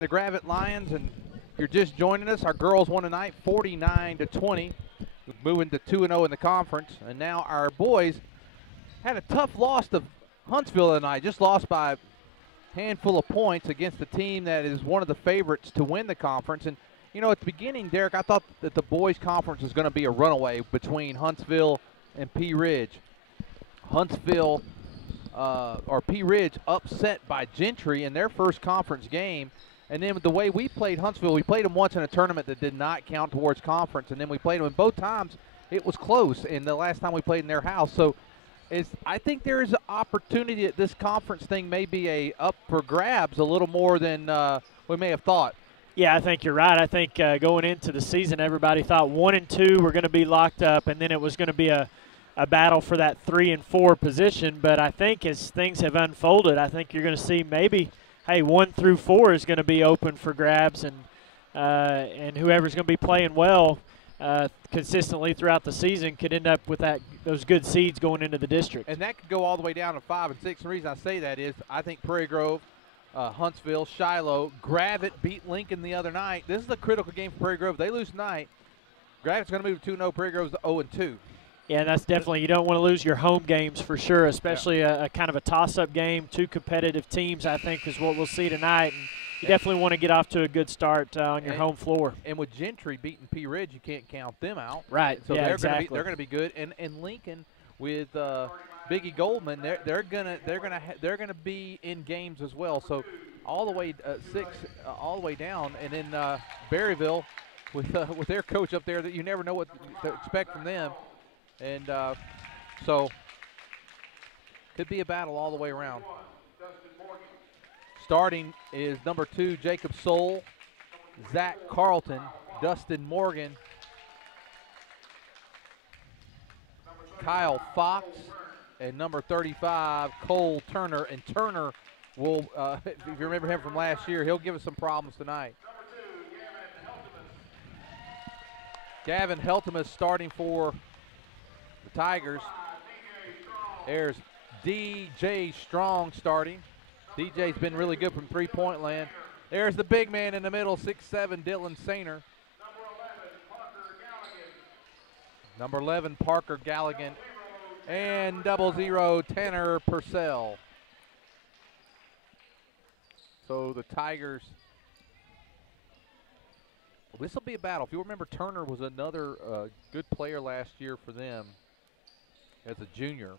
The Gravette Lions, and you're just joining us. Our girls won tonight, 49-20, moving to 2-0 in the conference. And now our boys had a tough loss to Huntsville tonight. Just lost by a handful of points against a team that is one of the favorites to win the conference. And you know, at the beginning, Derek, I thought that the boys' conference was going to be a runaway between Huntsville and Pea Ridge. Huntsville or Pea Ridge upset by Gentry in their first conference game. And then the way we played Huntsville, we played them once in a tournament that did not count towards conference, and then we played them, and both times it was close. And the last time we played in their house, so I think there is an opportunity that this conference thing may be up for grabs a little more than we may have thought. Yeah, I think you're right. I think going into the season, everybody thought 1 and 2 were going to be locked up, and then it was going to be a battle for that 3 and 4 position. But I think as things have unfolded, I think you're going to see maybe, hey, 1 through 4 is going to be open for grabs, and whoever's going to be playing well consistently throughout the season could end up with those good seeds going into the district. And that could go all the way down to 5 and 6. The reason I say that is I think Prairie Grove, Huntsville, Shiloh, Gravette beat Lincoln the other night. This is a critical game for Prairie Grove. They lose tonight. Gravette's going to move to 2-0. Prairie Grove's 0-2. Yeah, that's definitely, you don't want to lose your home games for sure, especially a kind of a toss-up game. Two competitive teams, I think, is what we'll see tonight. And you definitely want to get off to a good start on your home floor. And with Gentry beating Pea Ridge, you can't count them out. Right. So yeah, they're going to be good. And Lincoln with Biggie Goldman, they're gonna be in games as well. So all the way 6, all the way down, and then Berryville with their coach up there that you never know what to expect from them. And so could be a battle all the way around. Starting is number 2, Jacob Soul, Zach Carlton, Dustin Morgan, Kyle Fox, and number 35, Cole Turner. And Turner will, if you remember him from last year, he'll give us some problems tonight. Gavin Heltemus starting for the Tigers. There's DJ Strong starting. DJ's been really good from three-point land. There's the big man in the middle, 6'7", Dylan Sainer. Number 11, Parker Galligan. And 00, Tanner Purcell. So the Tigers, well, this will be a battle. If you remember, Turner was another good player last year for them as a junior.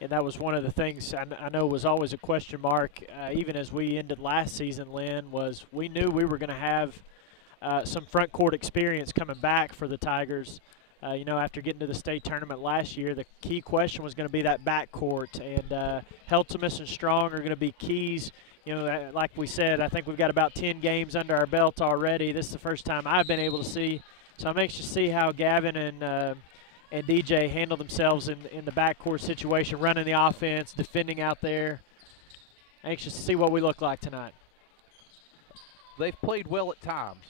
And that was one of the things I know was always a question mark, even as we ended last season, Lynn, was we knew we were going to have some front court experience coming back for the Tigers. You know, after getting to the state tournament last year, the key question was going to be that backcourt. And Heltemus and Strong are going to be keys. You know, like we said, I think we've got about 10 games under our belt already. This is the first time I've been able to see. So I'm anxious to see how Gavin and DJ handle themselves in the backcourt situation, running the offense, defending out there. Anxious to see what we look like tonight. They've played well at times.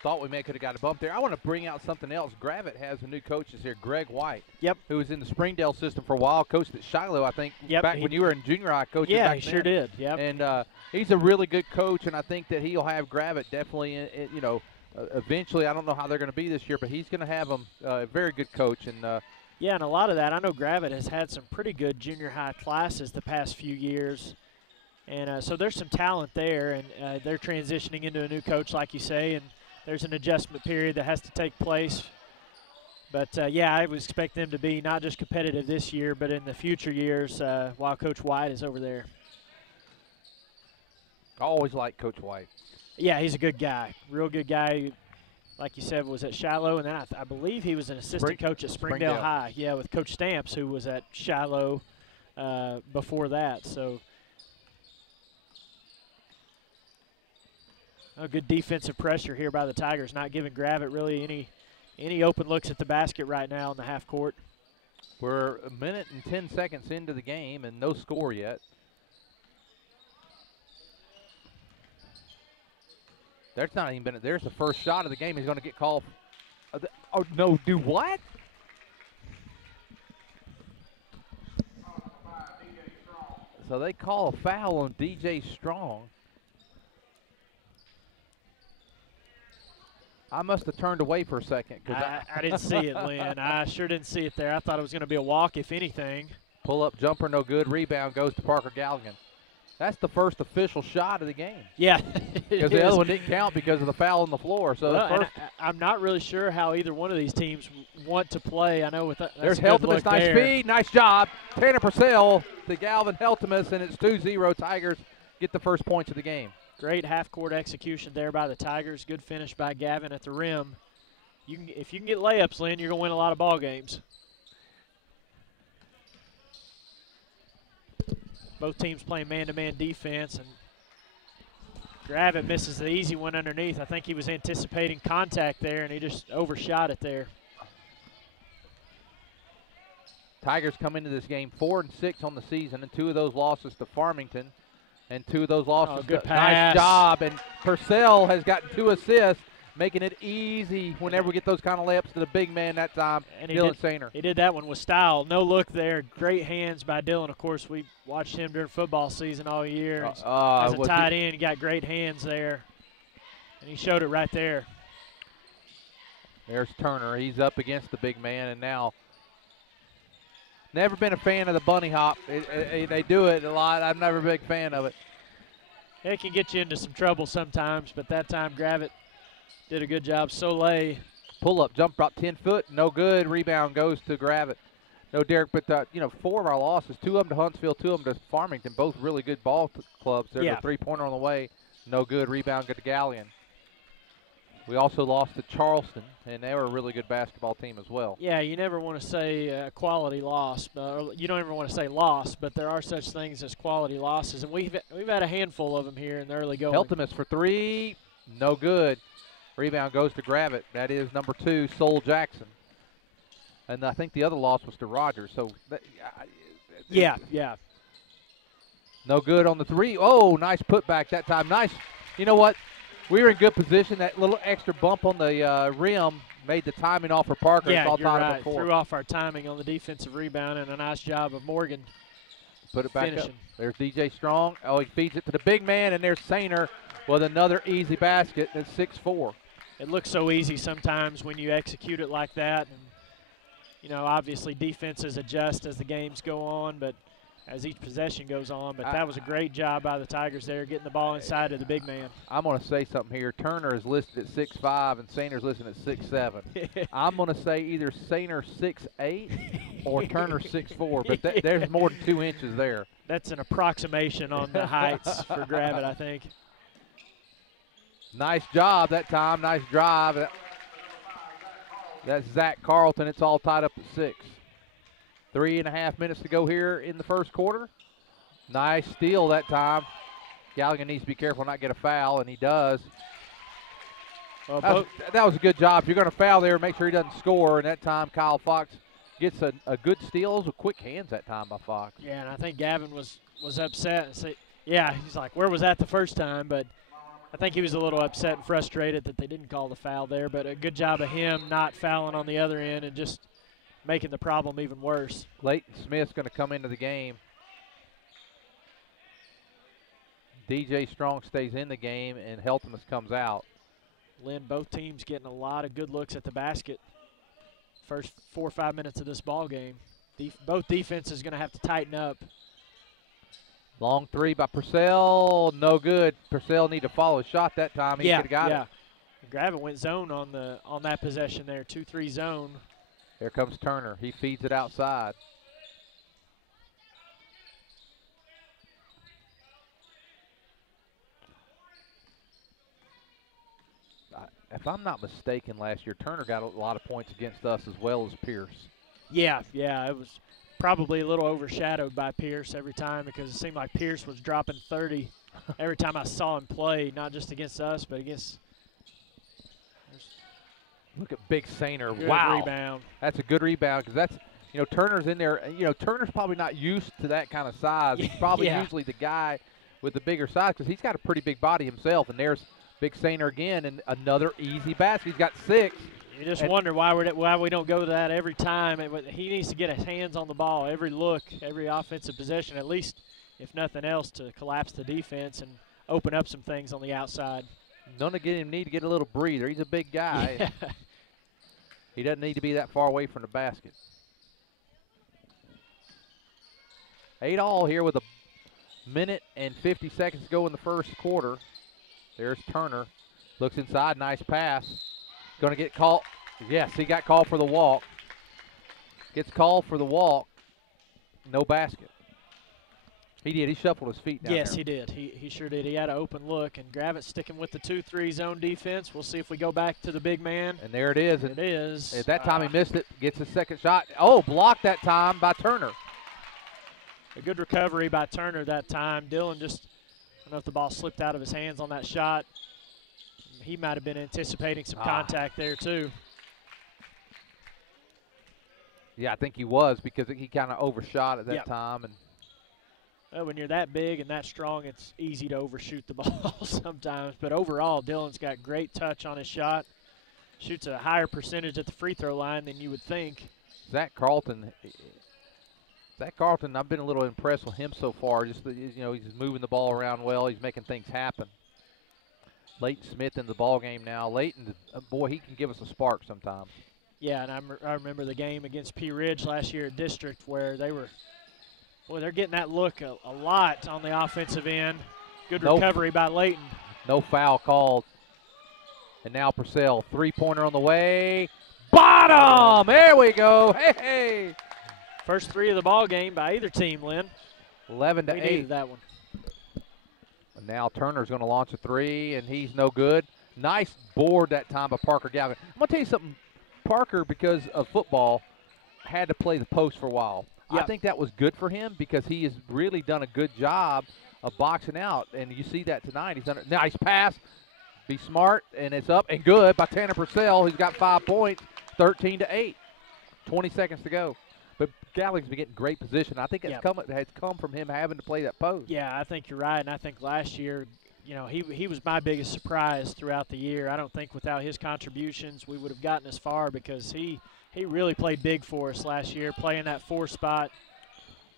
Thought we may could have got a bump there. I want to bring out something else. Gravette has a new coach this year, Greg White. Yep. Who was in the Springdale system for a while, coached at Shiloh, I think, back when you were in junior high coaching. Yeah, back he then. sure did. Yep. And he's a really good coach, and I think that he'll have Gravette definitely, eventually. I don't know how they're going to be this year, but he's going to have them a very good coach. And yeah, and a lot of that, I know Gravette has had some pretty good junior high classes the past few years. And so there's some talent there, and they're transitioning into a new coach, like you say, and there's an adjustment period that has to take place. But, yeah, I would expect them to be not just competitive this year, but in the future years while Coach White is over there. I always like Coach White. Yeah, he's a good guy, real good guy. Like you said, was at Shiloh, and then I believe he was an assistant coach at Springdale High. Yeah, with Coach Stamps, who was at Shiloh before that. So a good defensive pressure here by the Tigers, not giving Gravette really any open looks at the basket right now in the half court. We're a minute and 10 seconds into the game and no score yet. There's not even been. There's the first shot of the game. He's going to get called. Oh no! Do what? So they call a foul on DJ Strong. I must have turned away for a second. I didn't see it, Lynn. I sure didn't see it there. I thought it was going to be a walk, if anything. Pull-up jumper, no good. Rebound goes to Parker Galligan. That's the first official shot of the game. Yeah. Because the other one didn't count because of the foul on the floor. So well, I'm not really sure how either one of these teams want to play. I know with that. There's Heltemus, nice feed, nice job. Tanner Purcell to Galvin Heltemus, and it's 2-0. Tigers get the first points of the game. Great half-court execution there by the Tigers. Good finish by Gavin at the rim. If you can get layups, Lynn, you're going to win a lot of ball games. Both teams playing man-to-man defense, and Gravette misses the easy one underneath. I think he was anticipating contact there, and he just overshot it there. Tigers come into this game 4-6 on the season, and 2 of those losses to Farmington. And 2 of those losses. Good pass. Nice job. And Purcell has gotten 2 assists, making it easy whenever we get those kind of layups to the big man that time, and Dylan Sainer. He did that one with style. No look there. Great hands by Dylan. Of course, we watched him during football season all year. As a tight end, he got great hands there. And he showed it right there. There's Turner. He's up against the big man, and now never been a fan of the bunny hop. They do it a lot. I've never been a big fan of it. It can get you into some trouble sometimes, but that time Gravette did a good job. Soleil. Pull-up, jump drop, 10 foot, no good. Rebound goes to Gravette. No, Derek, but 4 of our losses, 2 of them to Huntsville, 2 of them to Farmington, both really good ball clubs. There's a three-pointer on the way. No good. Rebound go to Gallion. We also lost to Charleston, and they were a really good basketball team as well. Yeah, you never want to say quality loss. You don't ever want to say loss, but there are such things as quality losses, and we've had a handful of them here in the early going. Heltemus for 3, no good. Rebound goes to Gravette. That is number 2, Sol Jackson. And I think the other loss was to Rogers. So, yeah. No good on the 3. Oh, nice putback that time. Nice. You know what? We were in good position. That little extra bump on the rim made the timing off for Parker. Yeah, you're right. Threw off our timing on the defensive rebound, and a nice job of Morgan put it back finishing. up. There's DJ Strong. Oh, he feeds it to the big man, and there's Sainer with another easy basket. That's 6-4. It looks so easy sometimes when you execute it like that. And, obviously defenses adjust as the games go on, but as each possession goes on. But that was a great job by the Tigers there, getting the ball inside of the big man. I'm going to say something here. Turner is listed at 6'5", and Sainer's listed at 6'7". I'm going to say either Sainer 6'8", or Turner 6'4", but there's more than 2 inches there. That's an approximation on the heights for Gravette, I think. Nice job that time. Nice drive. That's Zach Carlton. It's all tied up at 6. 3.5 minutes to go here in the first quarter. Nice steal that time. Galligan needs to be careful not get a foul, and he does. That was a good job. If you're going to foul there, make sure he doesn't score. And that time, Kyle Fox gets a good steal. Those were quick hands that time by Fox. Yeah, and I think Gavin was upset. He's like, where was that the first time? But I think he was a little upset and frustrated that they didn't call the foul there. But a good job of him not fouling on the other end and just making the problem even worse. Leighton Smith's going to come into the game. DJ Strong stays in the game, and Heltemus comes out. Lynn, both teams getting a lot of good looks at the basket. First 4 or 5 minutes of this ball game. Both defenses going to have to tighten up. Long 3 by Purcell, no good. Purcell need to follow a shot that time. He could have got it. Gravette went zone on that possession there, 2-3 zone. There comes Turner. He feeds it outside. If I'm not mistaken, last year Turner got a lot of points against us as well as Pierce. Yeah, it was probably a little overshadowed by Pierce every time because it seemed like Pierce was dropping 30 every time I saw him play, not just against us, but against. Look at Big Sainer. Good wow. Rebound. That's a good rebound because that's, Turner's in there. Turner's probably not used to that kind of size. He's probably usually the guy with the bigger size because he's got a pretty big body himself. And there's Big Sainer again, and another easy basket. He's got 6. You just wonder why we don't go to that every time. He needs to get his hands on the ball every look, every offensive possession, at least if nothing else, to collapse the defense and open up some things on the outside. None of him need to get a little breather. He's a big guy. Yeah. He doesn't need to be that far away from the basket. 8-all here with a minute and 50 seconds to go in the first quarter. There's Turner. Looks inside. Nice pass. Going to get called. Yes, he got called for the walk. Gets called for the walk. No basket. He did. He shuffled his feet down Yes, there. he did. He sure did. He had an open look, and Gravette sticking with the 2-3 zone defense. We'll see if we go back to the big man. And there it is. It is. At that time, he missed it. Gets his second shot. Oh, blocked that time by Turner. A good recovery by Turner that time. Dylan just, I don't know if the ball slipped out of his hands on that shot. He might have been anticipating some contact there, too. Yeah, I think he was, because he kind of overshot at that time. And well, when you're that big and that strong, it's easy to overshoot the ball sometimes. But overall, Dylan's got great touch on his shot. Shoots a higher percentage at the free throw line than you would think. Zach Carlton, I've been a little impressed with him so far. Just he's moving the ball around well. He's making things happen. Leighton Smith in the ball game now. Leighton, boy, he can give us a spark sometimes. Yeah, and I remember the game against P Ridge last year at District where they were, boy, they're getting that look a lot on the offensive end. Good recovery by Leighton. No foul called. And now Purcell, three-pointer on the way. Bottom! There we go. Hey! First three of the ball game by either team, Lynn. 11 to 8. We needed that one. And now Turner's going to launch a three, and he's no good. Nice board that time by Parker Galvin. I'm going to tell you something. Parker, because of football, had to play the post for a while. Yep. I think that was good for him because he has really done a good job of boxing out, and you see that tonight. He's done a nice pass. Be smart, and it's up and good by Tanner Purcell. He's got 5 points, 13 to 8. 20 seconds to go. But Gallagher's been getting great position. I think it's come from him having to play that post. Yeah, I think you're right, and I think last year, he was my biggest surprise throughout the year. I don't think without his contributions we would have gotten as far because he really played big for us last year, playing that 4 spot.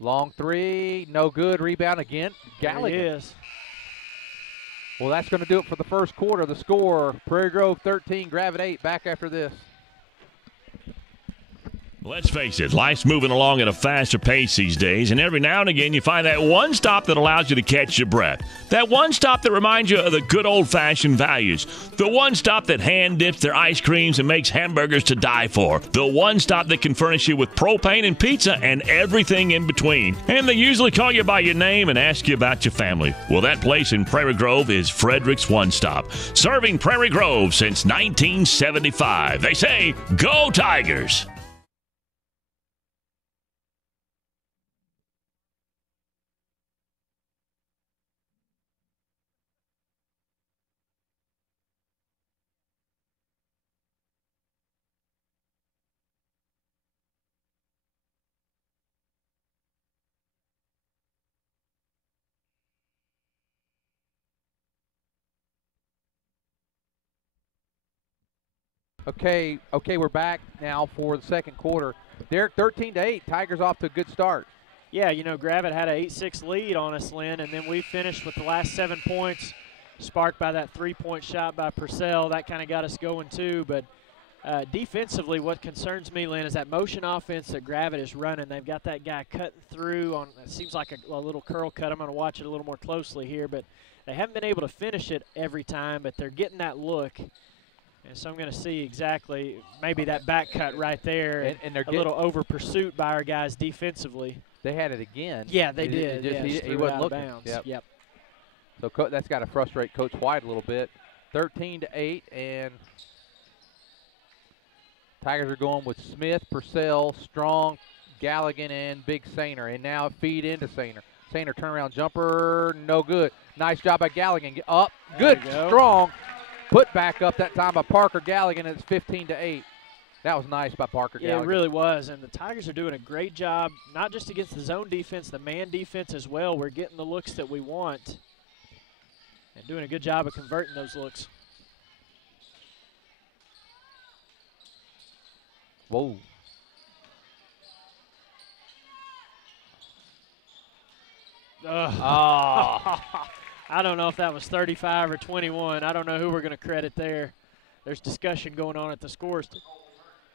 Long three, no good. Rebound again. Gallagher. There he is. Well, that's going to do it for the first quarter. The score, Prairie Grove 13, Gravette 8. Back after this. Let's face it, life's moving along at a faster pace these days, and every now and again you find that one stop that allows you to catch your breath. That one stop that reminds you of the good old-fashioned values. The one stop that hand dips their ice creams and makes hamburgers to die for. The one stop that can furnish you with propane and pizza and everything in between. And they usually call you by your name and ask you about your family. Well, that place in Prairie Grove is Frederick's One Stop, serving Prairie Grove since 1975. They say, go Tigers! Okay, we're back now for the second quarter. Derek, 13 to 8. Tigers off to a good start. Yeah, Gravette had an 8-6 lead on us, Lynn, and then we finished with the last 7 points, sparked by that 3-point shot by Purcell. That kind of got us going too. But defensively, what concerns me, Lynn, is that motion offense that Gravette is running. They've got that guy cutting through on. It seems like a little curl cut. I'm going to watch it a little more closely here, but they haven't been able to finish it every time. But they're getting that look. And so I'm going to see exactly maybe that back cut right there, and they're a little over pursuit by our guys defensively. They had it again. Yeah, they did. He wasn't looking. Bounds. Yep. So that's got to frustrate Coach White a little bit. 13 to 8, and Tigers are going with Smith, Purcell, Strong, Galligan, and Big Sainer. And now feed into Sainer. Sainer turnaround jumper, no good. Nice job by Galligan. Up, good, Strong. Put back up that time by Parker Galligan, and it's 15 to 8. That was nice by Parker Galligan. Yeah, it really was, and the Tigers are doing a great job, not just against the zone defense, the man defense as well. We're getting the looks that we want and doing a good job of converting those looks. Oh. I don't know if that was 35 or 21. I don't know who we're going to credit there. There's discussion going on at the scores.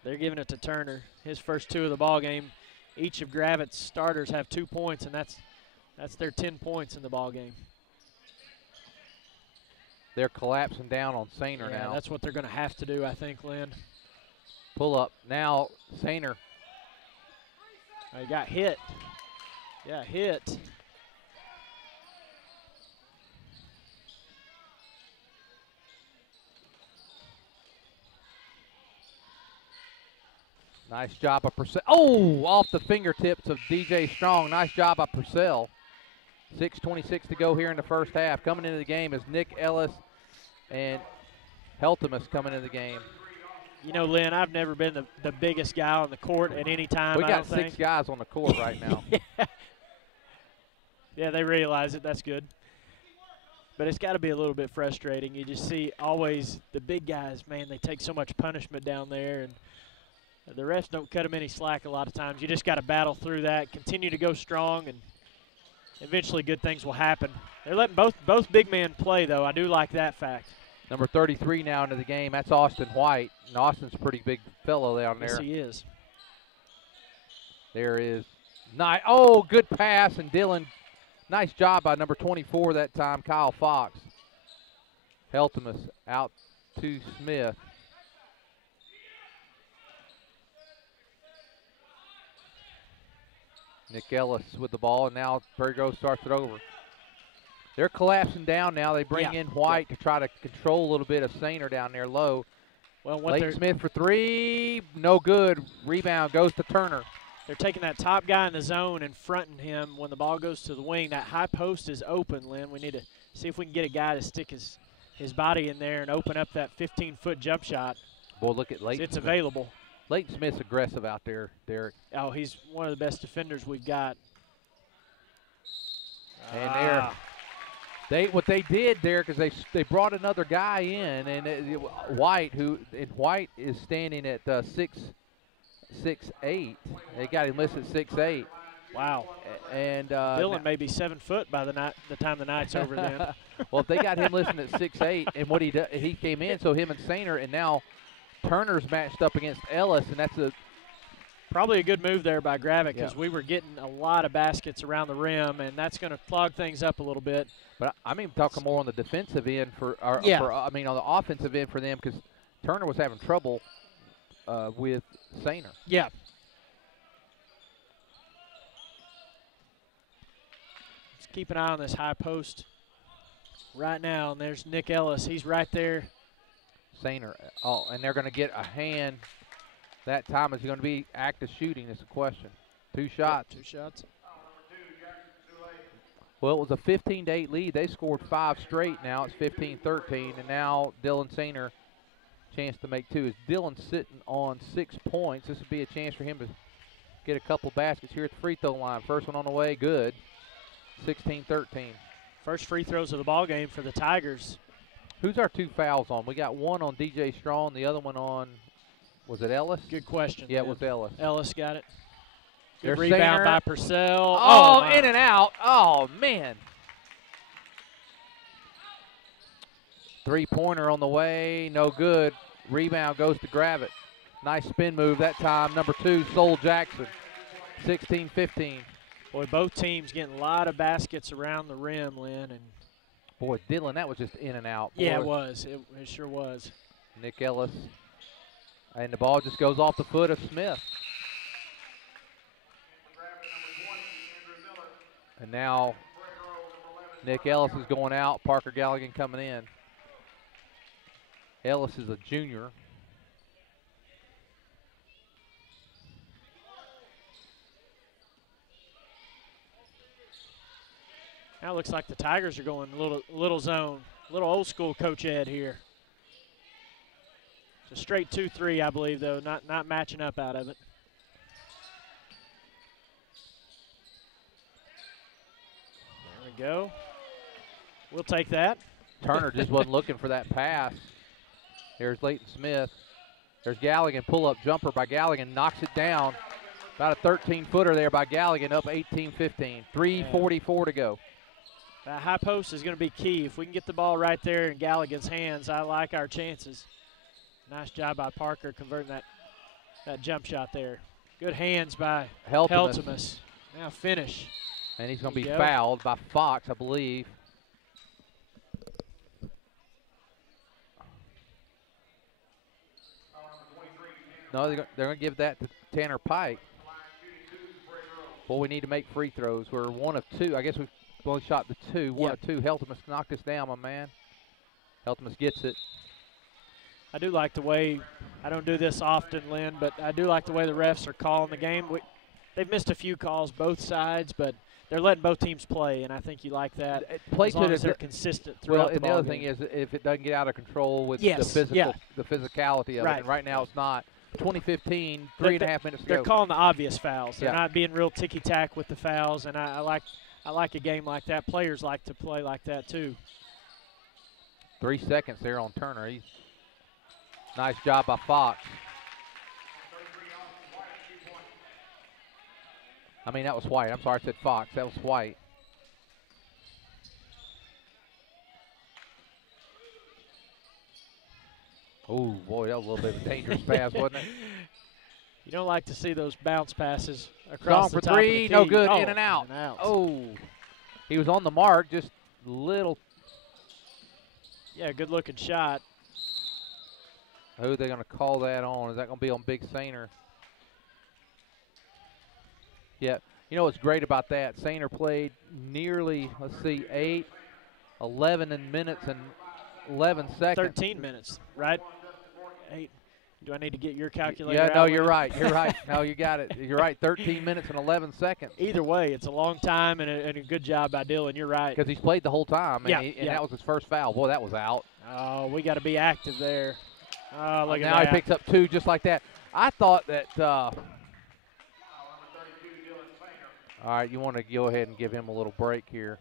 They're giving it to Turner. His first 2 of the ball game. Each of Gravette's starters have 2 points, and that's their 10 points in the ball game. They're collapsing down on Sainer now. That's what they're going to have to do, I think, Lynn. Pull up. Now Sainer. He got hit. Yeah, hit. Nice job of Purcell. Oh, off the fingertips of DJ Strong. Nice job by Purcell. 6:26 to go here in the first half. Coming into the game is Nick Ellis and Heltemus coming into the game. You know, Lynn, I've never been the biggest guy on the court at any time. We got 6 guys on the court right now. Yeah, they realize it. That's good. But it's got to be a little bit frustrating. You just see always the big guys, man, they take so much punishment down there, and the refs don't cut them any slack a lot of times. You just got to battle through that, continue to go strong, and eventually good things will happen. They're letting both big men play, though. I do like that fact. Number 33 now into the game. That's Austin White. And Austin's a pretty big fellow down there. Yes, he is. There is. Oh, good pass, and Dylan. Nice job by number 24 that time, Kyle Fox. Heltemus out to Smith. Nick Ellis with the ball, and now Prairie Grove starts it over. They're collapsing down now. They bring in White to try to control a little bit of Sainer down there low. Well, Leighton Smith for 3, no good. Rebound goes to Turner. They're taking that top guy in the zone and fronting him when the ball goes to the wing. That high post is open, Lynn. We need to see if we can get a guy to stick his body in there and open up that 15-foot jump shot. Boy, look at Leighton. It's available. Leighton Smith's aggressive out there, Derek. Oh, he's one of the best defenders we've got. And what they did, Derek, is they brought another guy in, and White is standing at 6'8". They got him listed at 6'8". Wow. And Dylan may be 7 foot by the time the night's over then. Well, if they got him listed at 6'8", and what he came in, so him and Sainer, and now Turner's matched up against Ellis, and that's probably a good move there by Gravette, because we were getting a lot of baskets around the rim, and that's going to clog things up a little bit. But I mean, talking more on the defensive end on the offensive end for them, because Turner was having trouble with Sainer. Yeah. Let's keep an eye on this high post right now, and there's Nick Ellis. He's right there. Sainer. Oh, and they're going to get a hand. That time is going to be active shooting is the question. 2 shots. Yep, 2 shots. Well, it was a 15-8 lead. They scored 5 straight. Now it's 15-13, and now Dylan Sainer chance to make 2. Is Dylan sitting on 6 points? This would be a chance for him to get a couple baskets here at the free throw line. First one on the way, good. 16-13. First free throws of the ball game for the Tigers. Who's our 2 fouls on? We got one on DJ Strong, the other one on, was it Ellis? Good question. Yeah, it was Ellis. Ellis got it. Good There's rebound Sainer. by Purcell. Oh, in and out. Oh, man. 3-pointer on the way, no good. Rebound goes to Gravette. Nice spin move that time. Number 2, Sol Jackson. 16-15. Boy, both teams getting a lot of baskets around the rim, Lynn. And boy, Dylan, that was just in and out. Boy. Yeah, it was. It sure was. Nick Ellis. And the ball just goes off the foot of Smith. And now Nick Ellis is going out. Parker Galligan coming in. Ellis is a junior. Now it looks like the Tigers are going little zone. Little old school Coach Ed here. It's a straight 2-3, I believe, though. Not matching up out of it. There we go. We'll take that. Turner just wasn't looking for that pass. Here's Leighton Smith. There's Galligan, pull-up jumper by Galligan, knocks it down. About a 13-footer there by Galligan, up 18-15. 3:44 to go. That high post is going to be key. If we can get the ball right there in Galligan's hands, I like our chances. Nice job by Parker converting that jump shot there. Good hands by Heltemus. Now finish. And he's going to be fouled by Fox, I believe. No, they're going to give that to Tanner Pike. Well, we need to make free throws. We're 1 of 2. I guess we've only shot the 2. 1 of 2. Heltemus knocked us down, my man. Heltemus gets it. I do like the way, I don't do this often, Lynn, but I do like the way the refs are calling the game. They've missed a few calls both sides, but they're letting both teams play, and I think you like that as long as they're consistent throughout the ball game. Well, and the other thing is if it doesn't get out of control with the physicality of it, and right now it's not. 2015, 3.5 minutes to go. They're calling the obvious fouls. They're not being real ticky-tack with the fouls, and I like a game like that. Players like to play like that too. 3 seconds there on Turner. Nice job by Fox. I mean, that was White. I'm sorry, I said Fox. That was White. Oh, boy, that was a little bit of a dangerous pass, wasn't it? You don't like to see those bounce passes Gone across for the top three, of the no key. good, Oh, in and out. Oh, he was on the mark, just little. Yeah, good-looking shot. Who are they going to call that on? Is that going to be on Big Sainer? Yeah. You know what's great about that? Sainer played nearly, 11 minutes and 11 seconds. 13 minutes, right? 8. Do I need to get your calculator Yeah, out? no, you're right. You're right. No, you got it. You're right. 13 minutes and 11 seconds. Either way, it's a long time and a good job by Dylan. You're right. Because he's played the whole time, and, and that was his first foul. Boy, that was out. Oh, we got to be active there. Oh, look at that. Now he picks up 2 just like that. I thought that all right, you want to go ahead and give him a little break here.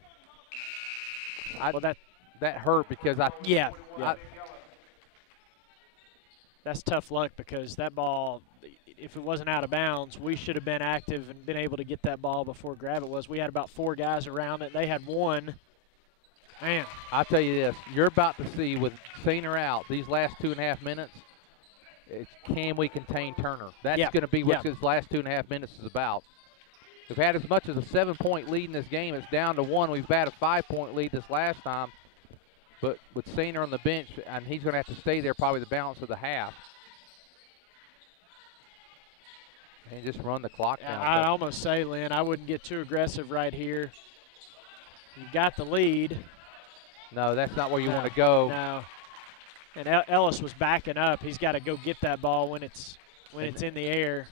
Well, that hurt because that's tough luck because that ball, if it wasn't out of bounds, we should have been active and been able to get that ball before Gravette was. We had about 4 guys around it. They had 1. Man. I'll tell you this. You're about to see with Sainer out these last 2.5 minutes, can we contain Turner? That's going to be what his last 2.5 minutes is about. We've had as much as a 7-point lead in this game. It's down to 1. We've had a 5-point lead this last time. But with Sainer on the bench, and he's going to have to stay there probably the balance of the half. And just run the clock down. I almost say, Lynn, I wouldn't get too aggressive right here. You got the lead. No, that's not where you want to go. No. And Ellis was backing up. He's got to go get that ball when it's in the air.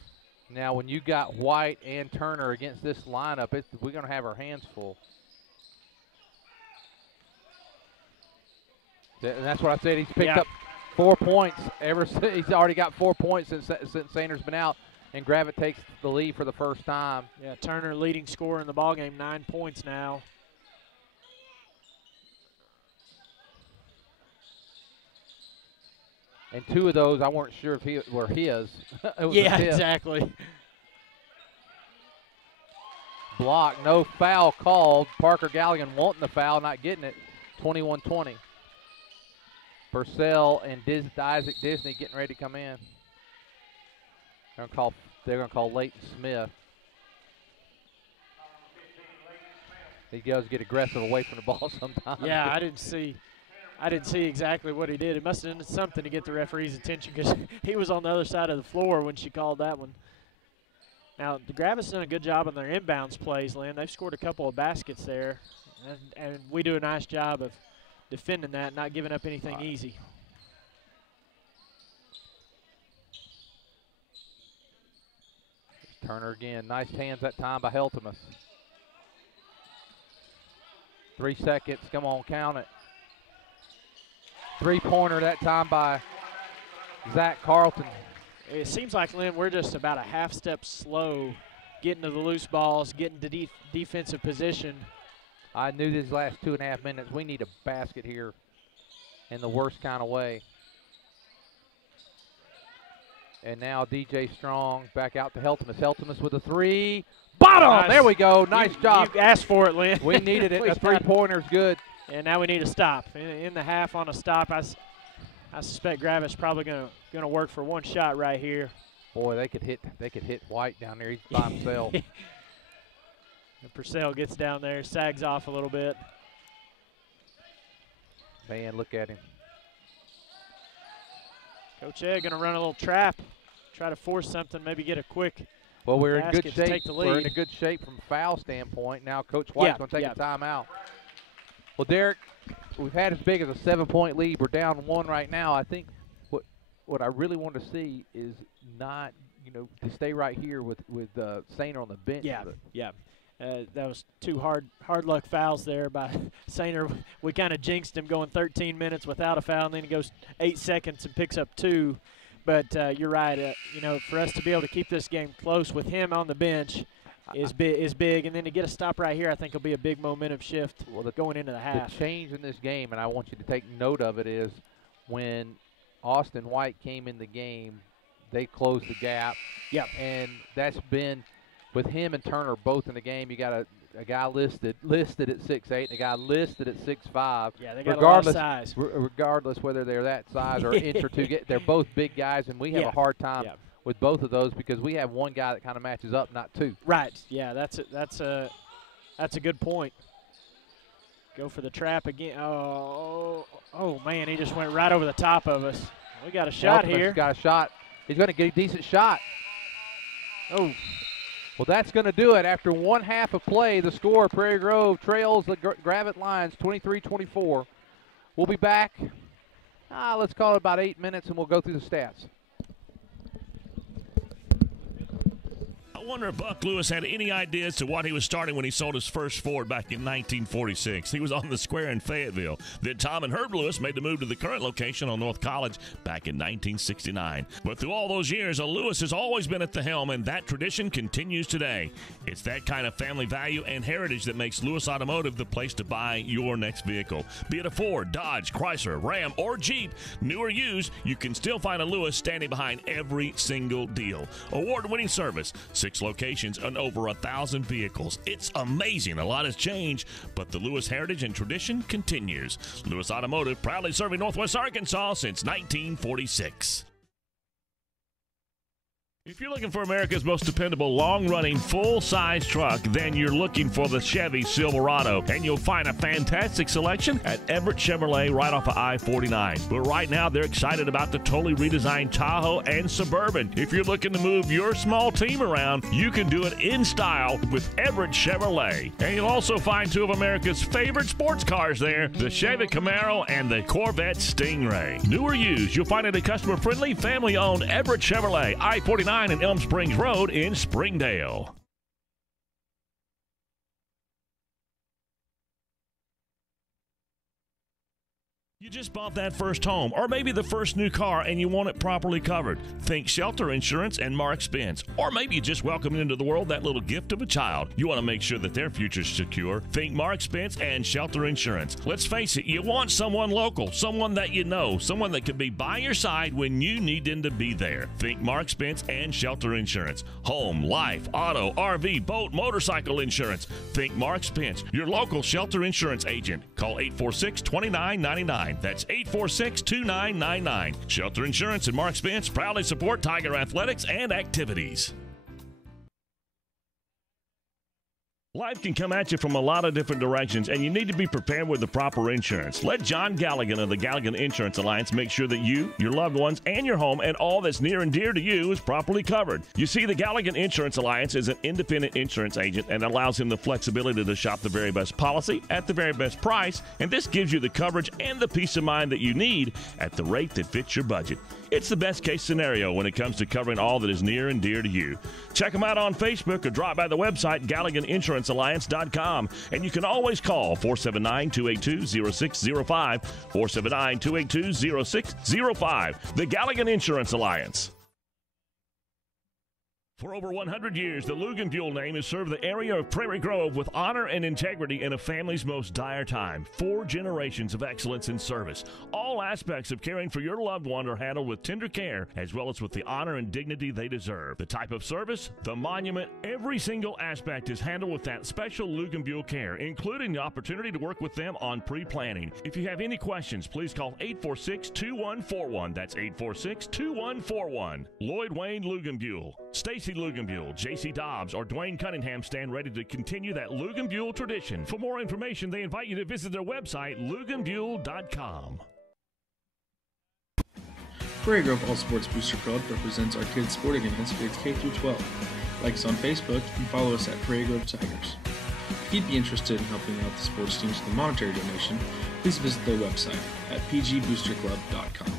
Now, when you got White and Turner against this lineup, we're going to have our hands full. And that's what I said. He's picked up 4 points ever since. He's already got 4 points since Sainer's been out, and Gravette takes the lead for the first time. Yeah, Turner leading scorer in the ballgame, 9 points now. And 2 of those, I weren't sure if were his. Exactly. Block, no foul called. Parker Galligan wanting the foul, not getting it. 21-20. Purcell and Isaac Disney getting ready to come in. They're going to call Leighton Smith. He does get aggressive away from the ball sometimes. Yeah, I didn't see exactly what he did. It must have done something to get the referee's attention because he was on the other side of the floor when she called that one. Now, the Gravette's done a good job on their inbounds plays, Lynn. They've scored a couple of baskets there, and we do a nice job of defending that, not giving up anything easy. Turner again. Nice hands that time by Heltemus. 3 seconds. Come on, count it. 3-pointer that time by Zach Carlton. It seems like, Lynn, we're just about a half step slow getting to the loose balls, getting to defensive position. I knew these last 2.5 minutes, we need a basket here in the worst kind of way. And now DJ Strong back out to Heltemus. Heltemus with a three. Bottom! Nice. There we go. Nice job. You asked for it, Lynn. We needed it. We A three-pointer's good. And now we need a stop. In the half on a stop, I suspect Gravette's probably gonna work for one shot right here. Boy, they could hit White down there. He's by himself. And Purcell gets down there, sags off a little bit. Man, look at him. Coach Ed gonna run a little trap, try to force something, maybe get a quick. Well, we're in basket good to shape. take the We're in lead. a good shape from a foul standpoint. Now Coach White's going to take a timeout. Well, Derek, we've had as big as a 7-point lead. We're down one right now. I think what I really want to see is not, to stay right here with Sainer on the bench. Yeah. That was two hard luck fouls there by Sainer. We kind of jinxed him going 13 minutes without a foul, and then he goes 8 seconds and picks up 2. But you're right. For us to be able to keep this game close with him on the bench is big. And then to get a stop right here, I think will be a big momentum shift going into the half. The change in this game, and I want you to take note of it, is when Austin White came in the game, they closed the gap. Yep. And that's been with him and Turner both in the game. You got a guy listed at 6'8", and a guy listed at 6'5". Yeah, they got a lot of size. Regardless whether they're that size or an inch or two, they're both big guys, and we have a hard time with both of those because we have one guy that kind of matches up, not two. Right. Yeah, that's a good point. Go for the trap again. Oh man, he just went right over the top of us. We got a shot here. Got a shot. He's going to get a decent shot. Oh. Well, that's going to do it. After one half of play, the score, Prairie Grove trails the Gravette Lions 23-24. We'll be back, let's call it about 8 minutes, and we'll go through the stats. I wonder if Buck Lewis had any idea as to what he was starting when he sold his first Ford back in 1946. He was on the square in Fayetteville. Then Tom and Herb Lewis made the move to the current location on North College back in 1969. But through all those years, a Lewis has always been at the helm, and that tradition continues today. It's that kind of family value and heritage that makes Lewis Automotive the place to buy your next vehicle. Be it a Ford, Dodge, Chrysler, Ram, or Jeep, new or used, you can still find a Lewis standing behind every single deal. Award-winning service, 6 locations and over 1,000 vehicles. It's amazing. A lot has changed, but the Lewis heritage and tradition continues. Lewis Automotive, proudly serving Northwest Arkansas since 1946. If you're looking for America's most dependable, long-running, full-size truck, then you're looking for the Chevy Silverado. And you'll find a fantastic selection at Everett Chevrolet right off of I-49. But right now, they're excited about the totally redesigned Tahoe and Suburban. If you're looking to move your small team around, you can do it in style with Everett Chevrolet. And you'll also find 2 of America's favorite sports cars there, the Chevy Camaro and the Corvette Stingray. New or used, you'll find it a customer-friendly, family-owned Everett Chevrolet, I-49 and Elm Springs Road in Springdale. You just bought that first home, or maybe the first new car, and you want it properly covered. Think Shelter Insurance and Mark Spence. Or maybe you just welcomed into the world that little gift of a child. You want to make sure that their future's secure. Think Mark Spence and Shelter Insurance. Let's face it, you want someone local, someone that you know, someone that can be by your side when you need them to be there. Think Mark Spence and Shelter Insurance. Home, life, auto, RV, boat, motorcycle insurance. Think Mark Spence, your local Shelter Insurance agent. Call 846-2999. That's 846-2999. Shelter Insurance and Mark Spence proudly support Tiger athletics and activities. Life can come at you from a lot of different directions, and you need to be prepared with the proper insurance. Let John Galligan of the Galligan Insurance Alliance make sure that you, your loved ones, and your home and all that's near and dear to you is properly covered. You see, the Galligan Insurance Alliance is an independent insurance agent and allows him the flexibility to shop the very best policy at the very best price, and this gives you the coverage and the peace of mind that you need at the rate that fits your budget. It's the best case scenario when it comes to covering all that is near and dear to you. Check them out on Facebook or drop by the website GalliganInsuranceAlliance.com. And you can always call 479-282-0605, 479-282-0605. The Galligan Insurance Alliance. For over 100 years, the Luganbuehl name has served the area of Prairie Grove with honor and integrity in a family's most dire time. 4 generations of excellence in service. All aspects of caring for your loved one are handled with tender care, as well as with the honor and dignity they deserve. The type of service, the monument, every single aspect is handled with that special Luganbuehl care, including the opportunity to work with them on pre-planning. If you have any questions, please call 846-2141. That's 846-2141. Lloyd Wayne Luganbuehl. Stacy Luganbuehl, J.C. Dobbs, or Dwayne Cunningham stand ready to continue that Luganbuehl tradition. For more information, they invite you to visit their website, luganbuehl.com. Prairie Grove All Sports Booster Club represents our kids' sporting events grades K through 12. Like us on Facebook and follow us at Prairie Grove Tigers. If you'd be interested in helping out the sports teams with a monetary donation, please visit their website at pgboosterclub.com.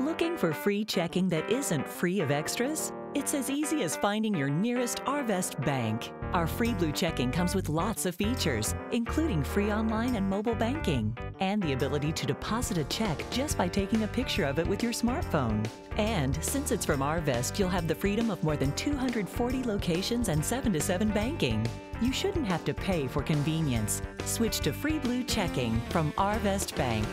Looking for free checking that isn't free of extras? It's as easy as finding your nearest Arvest bank. Our free blue checking comes with lots of features, including free online and mobile banking, and the ability to deposit a check just by taking a picture of it with your smartphone. And since it's from Arvest, you'll have the freedom of more than 240 locations and 7-to-7 banking. You shouldn't have to pay for convenience. Switch to free blue checking from Arvest Bank.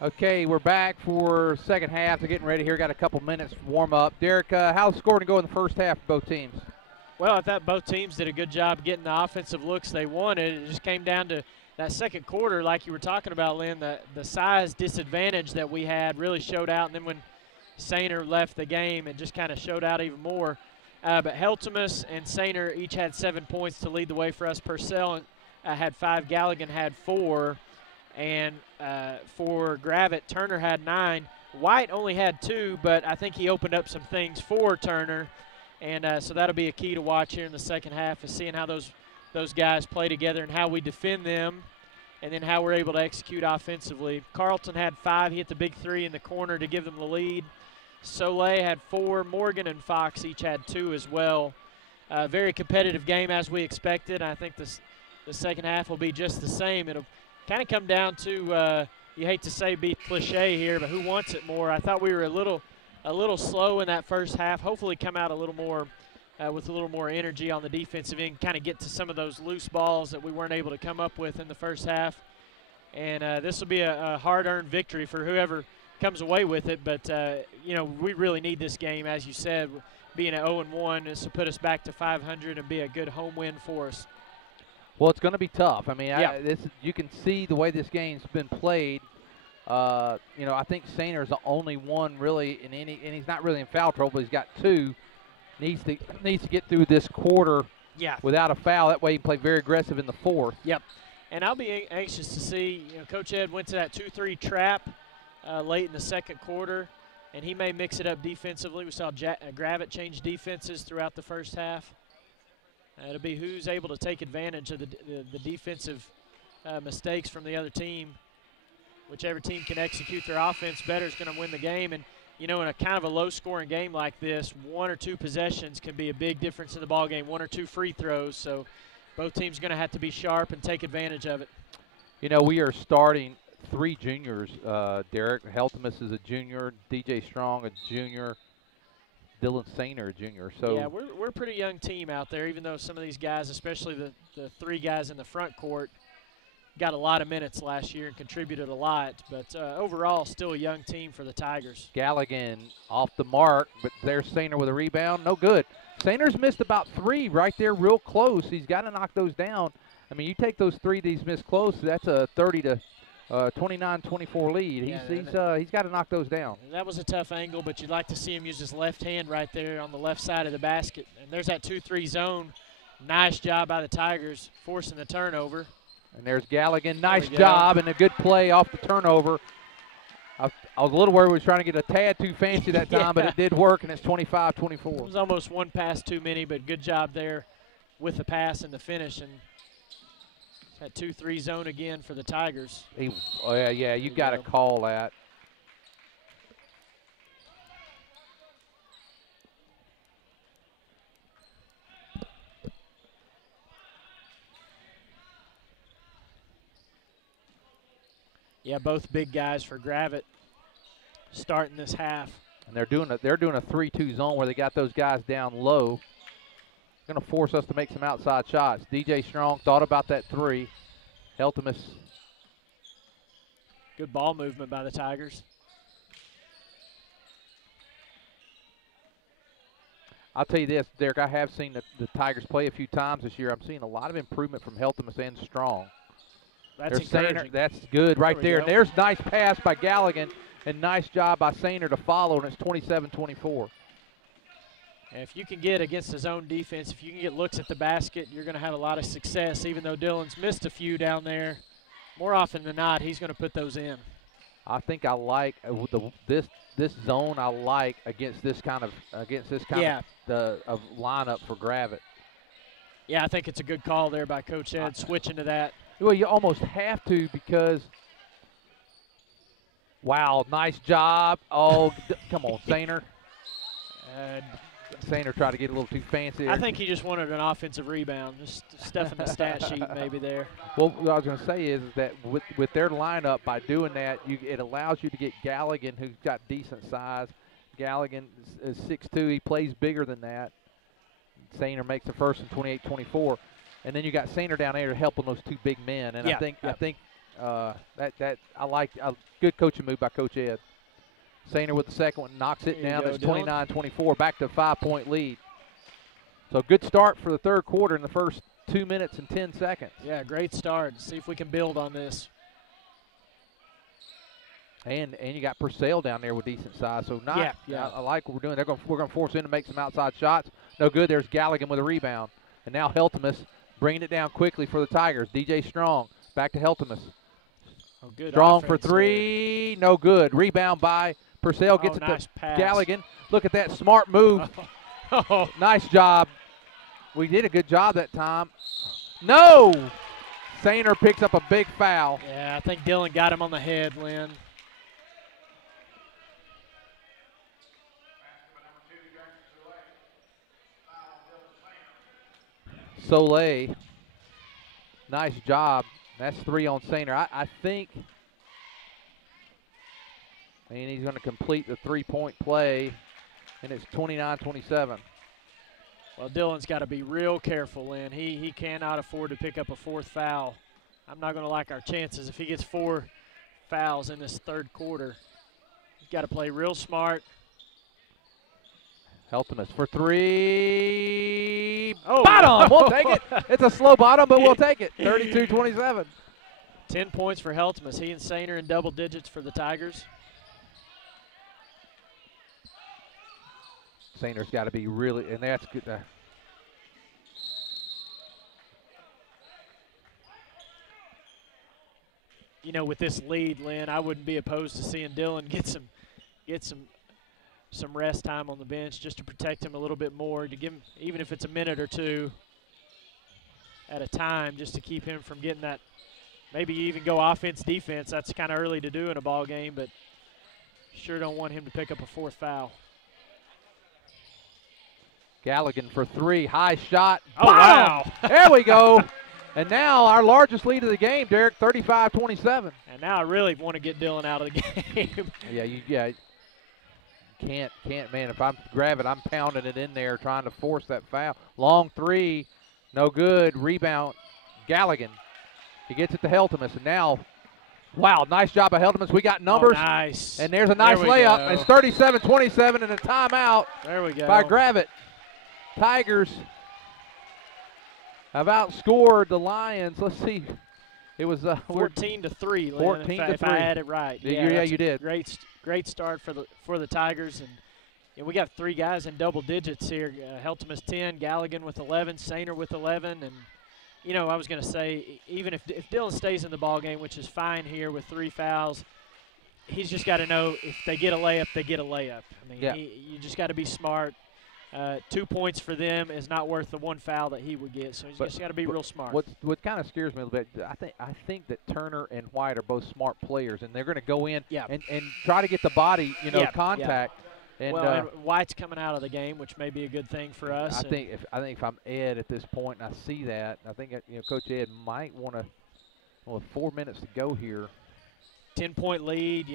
Okay, we're back for second half. They're getting ready here. Got a couple minutes warm up. Derek, how's the score going to go in the first half for both teams? Well, I thought both teams did a good job getting the offensive looks they wanted. It just came down to that second quarter, like you were talking about, Lynn, the size disadvantage that we had really showed out. And then when Sainer left the game, it just kind of showed out even more. But Heltemus and Sainer each had 7 points to lead the way for us. Purcell had 5. Galligan had 4. And for Gravette, Turner had 9. White only had 2, but I think he opened up some things for Turner. And so that'll be a key to watch here in the second half, is seeing how those guys play together and how we defend them, and then how we're able to execute offensively. Carlton had 5. He hit the big 3 in the corner to give them the lead. Soleil had 4. Morgan and Fox each had 2 as well. Very competitive game as we expected. I think the second half will be just the same. It'll kind of come down to, you hate to say be cliche here, but who wants it more? I thought we were a little slow in that first half. Hopefully come out a little more with a little more energy on the defensive end, kind of get to some of those loose balls that we weren't able to come up with in the first half. And this will be a hard-earned victory for whoever comes away with it. But, we really need this game, as you said. Being at 0-1 is to put us back to 500 and be a good home win for us. Well, it's going to be tough. I mean, yeah. You can see the way this game's been played. I think Sainer's the only one really and he's not really in foul trouble, but he's got 2. needs to get through this quarter without a foul. That way he can play very aggressive in the fourth. Yep. And I'll be anxious to see, Coach Ed went to that 2-3 trap late in the second quarter, and he may mix it up defensively. We saw Gravette change defenses throughout the first half. It'll be who's able to take advantage of the defensive mistakes from the other team. Whichever team can execute their offense better is going to win the game. And, in a kind of a low-scoring game like this, 1 or 2 possessions can be a big difference in the ballgame, 1 or 2 free throws. So both teams are going to have to be sharp and take advantage of it. We are starting 3 juniors. Derek Heltemus is a junior, DJ Strong a junior, Dylan Sainer a junior. So yeah, we're a pretty young team out there, even though some of these guys, especially the 3 guys in the front court, got a lot of minutes last year and contributed a lot. But overall, still a young team for the Tigers. Galligan off the mark, but there's Sainer with a rebound. No good. Sainer's missed about 3 right there real close. He's got to knock those down. I mean, you take those 3 that he's missed close, that's a 30 to 29-24 lead. He's got to knock those down. That was a tough angle, but you'd like to see him use his left hand right there on the left side of the basket. And there's that 2-3 zone. Nice job by the Tigers forcing the turnover. And there's Galligan. Nice job and a good play off the turnover. I was a little worried we was trying to get a tad too fancy that time, but it did work, and it's 25-24. It was almost 1 pass too many, but good job there with the pass and the finish. And that 2-3 zone again for the Tigers. You got to call that. Yeah, both big guys for Gravette starting this half. And they're doing a 3-2 zone where they got those guys down low. Going to force us to make some outside shots. DJ Strong thought about that 3. Heltemus. Good ball movement by the Tigers. I'll tell you this, Derek, I have seen the Tigers play a few times this year. I'm seeing a lot of improvement from Heltemus and Strong. That's encouraging. That's good right there. And there's nice pass by Galligan and nice job by Sainer to follow, and it's 27-24. And if you can get against the zone defense, if you can get looks at the basket, you're going to have a lot of success, even though Dylan's missed a few down there. More often than not, he's going to put those in. I think I like this zone. I like against this kind of of lineup for Gravette. Yeah, I think it's a good call there by Coach Ed, switching to that. Well, you almost have to because, wow, nice job. Oh, come on, Sainer. Sainer tried to get a little too fancy there. I think he just wanted an offensive rebound, just stuffing the stat sheet maybe there. Well, what I was going to say is that with their lineup, by doing that, it allows you to get Galligan, who's got decent size. Galligan is 6'2". He plays bigger than that. Sainer makes the first in 28-24. And then you got Sainer down there helping those 2 big men. And I think that I like a good coaching move by Coach Ed. Sainer with the second one knocks it down. It's 29-24, back to a 5-point lead. So good start for the third quarter in the first 2 minutes and 10 seconds. Yeah, great start. See if we can build on this. And you got Purcell down there with decent size. So I like what we're doing. We're going to force him to make some outside shots. No good. There's Galligan with a rebound. And now Heltemus bringing it down quickly for the Tigers. DJ Strong back to Heltemus. Oh, good Strong for 3. No good. Rebound by Purcell. Gets it nice to pass. Galligan. Look at that smart move. Nice job. We did a good job that time. No! Sainer picks up a big foul. Yeah, I think Dylan got him on the head, Lynn. Soleil, nice job. That's 3 on Sainer. I think, and he's going to complete the 3-point play, and it's 29-27. Well, Dylan's got to be real careful, Lynn. He cannot afford to pick up a 4th foul. I'm not going to like our chances if he gets 4 fouls in this third quarter. He's got to play real smart. Heltemus for 3. Oh. Bottom. We'll take it. It's a slow bottom, but we'll take it. 32-27. 10 points for Heltemus. He and Sainer in double digits for the Tigers. Saner's got to be really, and that's good. You know, with this lead, Lynn, I wouldn't be opposed to seeing Dylan get some rest time on the bench just to protect him a little bit more, to give him, even if it's a minute or two at a time, just to keep him from getting that. Maybe even go offense, defense. That's kind of early to do in a ball game, but sure don't want him to pick up a fourth foul. Galligan for three, high shot. Oh, wow. There we go. And now our largest lead of the game, Derek, 35-27. And now I really want to get Dylan out of the game. Yeah, can't, man. If I'm Gravette, I'm pounding it in there, trying to force that foul. Long three, no good. Rebound, Galligan. He gets it to Heltemus, and now, wow, nice job of Heltemus. We got numbers. Oh, nice. And there's a nice layup. Go. It's 37-27 and a timeout. There we go. By Gravette. Tigers have outscored the Lions. Let's see. It was 14-3. 14-3. If I had it right. Yeah, you did. Great start for the Tigers, and we got three guys in double digits here. Heltemus 10, Galligan with 11, Saner with 11, and you know, I was going to say, even if Dylan stays in the ball game, which is fine here with 3 fouls, he's just got to know if they get a layup, they get a layup. I mean, you just got to be smart. 2 points for them is not worth the 1 foul that he would get, so he's just got to be real smart. What kind of scares me a little bit, I think that Turner and White are both smart players, and they're going to go in and try to get the body, contact. And, and White's coming out of the game, which may be a good thing for us. I think if I'm Ed at this point, and I see that, I think Coach Ed might want to. Well, with 4 minutes to go here. 10-point lead,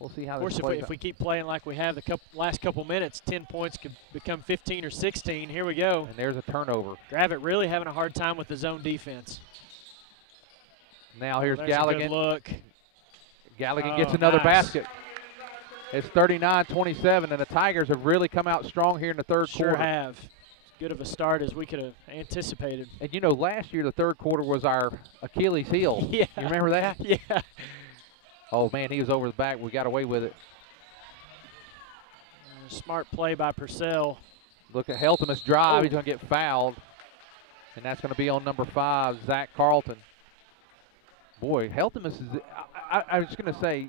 We'll see how. Of course, if we keep playing like we have the last couple minutes, 10 points could become 15 or 16. Here we go. And there's a turnover. Gravette really having a hard time with the zone defense. Now here's Galligan. Galligan. Good look. Galligan gets another basket. It's 39-27, and the Tigers have really come out strong here in the third quarter. Sure have. As good of a start as we could have anticipated. And, last year the third quarter was our Achilles heel. Yeah. You remember that? Yeah. Oh, man, he was over the back. We got away with it. Smart play by Purcell. Look at Heltemus drive. He's going to get fouled. And that's going to be on number 5, Zach Carlton. Boy, Heltemus is I was going to say,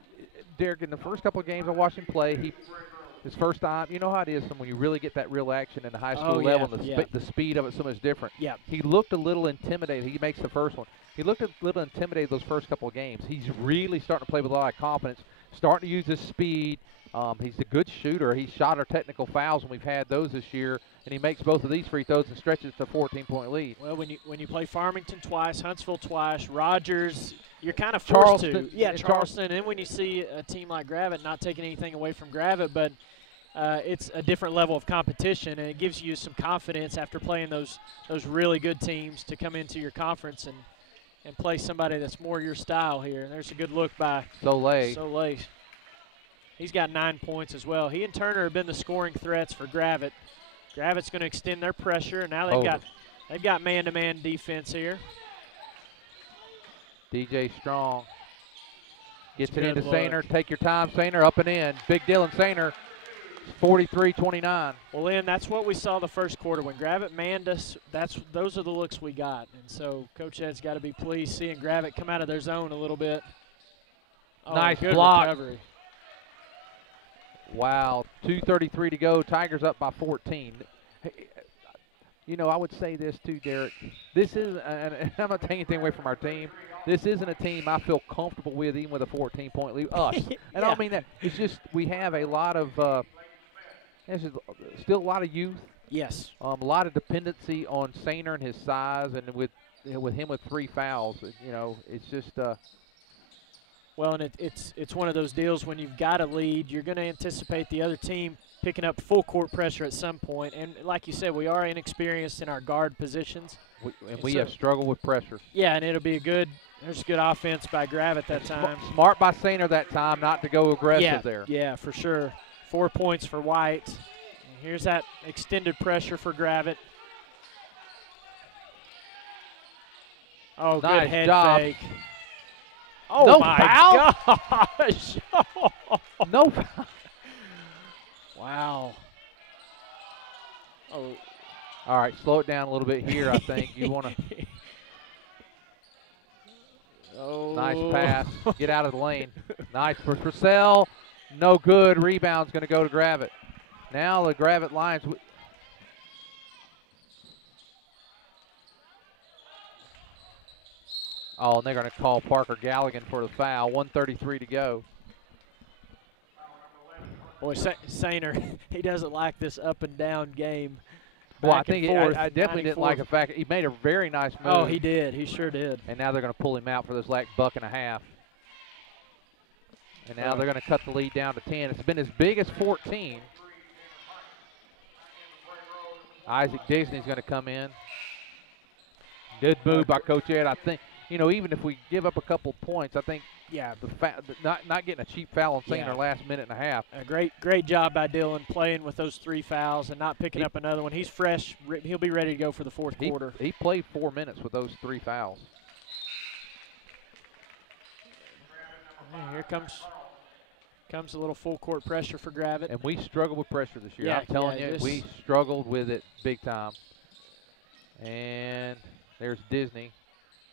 Derek, in the first couple of games I watched him play, his first time, you know how it is when you really get that real action in the high school level, and the speed of it so much different. Yeah. He looked a little intimidated. He makes the first one. He looked a little intimidated those first couple of games. He's really starting to play with a lot of confidence, starting to use his speed. He's a good shooter. He's shot our technical fouls, and we've had those this year, and he makes both of these free throws and stretches to a 14-point lead. Well, when you play Farmington twice, Huntsville twice, Rogers, you're kind of forced to. Yeah, Charleston. And when you see a team like Gravette, not taking anything away from Gravette, but it's a different level of competition, and it gives you some confidence after playing those really good teams to come into your conference and play somebody that's more your style here. And there's a good look by Soleil. He's got 9 points as well. He and Turner have been the scoring threats for Gravette. Gravette's going to extend their pressure, and now they've got man-to-man defense here. DJ Strong gets it into Saner. Take your time, Saner, up and in. Big Dylan Saner, 43-29. Well, Lynn, that's what we saw the first quarter. When Gravette manned us, those are the looks we got. And so Coach Ed's got to be pleased seeing Gravette come out of their zone a little bit. Nice good block. Recovery. Wow, 2:33 to go. Tigers up by 14. I would say this too, Derek. This is, and I'm not taking anything away from our team. This isn't a team I feel comfortable with, even with a 14-point lead. Us, and I don't mean that. It's just we have a lot of, there's still a lot of youth. Yes. A lot of dependency on Saner and his size, and with him with 3 fouls. It's just. Well, and it's one of those deals when you've got a lead, you're going to anticipate the other team picking up full court pressure at some point. And like you said, we are inexperienced in our guard positions. We have struggled with pressure. Yeah, and it'll be there's good offense by Gravette that time. Smart by Saner that time not to go aggressive there. Yeah, for sure. 4 points for White. And here's that extended pressure for Gravette. Oh, nice good head job. fake. Oh, no my foul? gosh. No foul. Wow. Oh. All right, slow it down a little bit here, I think. You want to. Oh. Nice pass. Get out of the lane. Nice for Purcell. No good. Rebound's going to go to Gravette. Now the Gravette Lions. Oh, and they're going to call Parker Galligan for the foul. 1:33 to go. Boy, Sainer, he doesn't like this up and down game. Well, I think I definitely didn't like the fact that he made a very nice move. Oh, he did. He sure did. And now they're going to pull him out for this last buck and a half. And now they're going to cut the lead down to 10. It's been as big as 14. Isaac Disney's going to come in. Good move by Coach Ed. I think, even if we give up a couple points, I think not getting a cheap foul on Sainer last minute and a half. A great job by Dylan playing with those 3 fouls and not picking up another one. He's fresh. He'll be ready to go for the fourth quarter. He played 4 minutes with those 3 fouls. Here comes a little full court pressure for Gravette. And we struggled with pressure this year. Yeah, I'm telling you, we struggled with it big time. And there's Disney.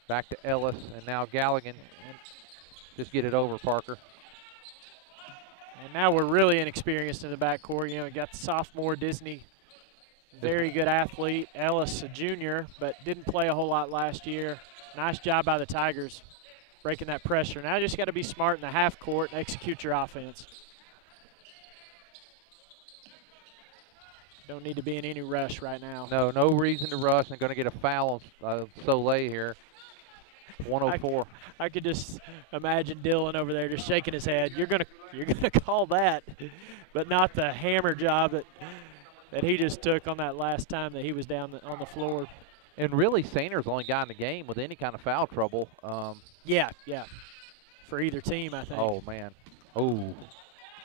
Back to Ellis, and now Galligan. Just get it over, Parker. And now we're really inexperienced in the backcourt. We got the sophomore Disney, very good athlete. Ellis, a junior, but didn't play a whole lot last year. Nice job by the Tigers breaking that pressure. Now you just got to be smart in the half court and execute your offense. Don't need to be in any rush right now. No reason to rush. They're going to get a foul on Soleil here. 104. I could just imagine Dylan over there just shaking his head. You're gonna call that, but not the hammer job that he just took on that last time that he was down on the floor. And really, Sainer's the only guy in the game with any kind of foul trouble. Yeah. For either team, I think. Oh man. Oh,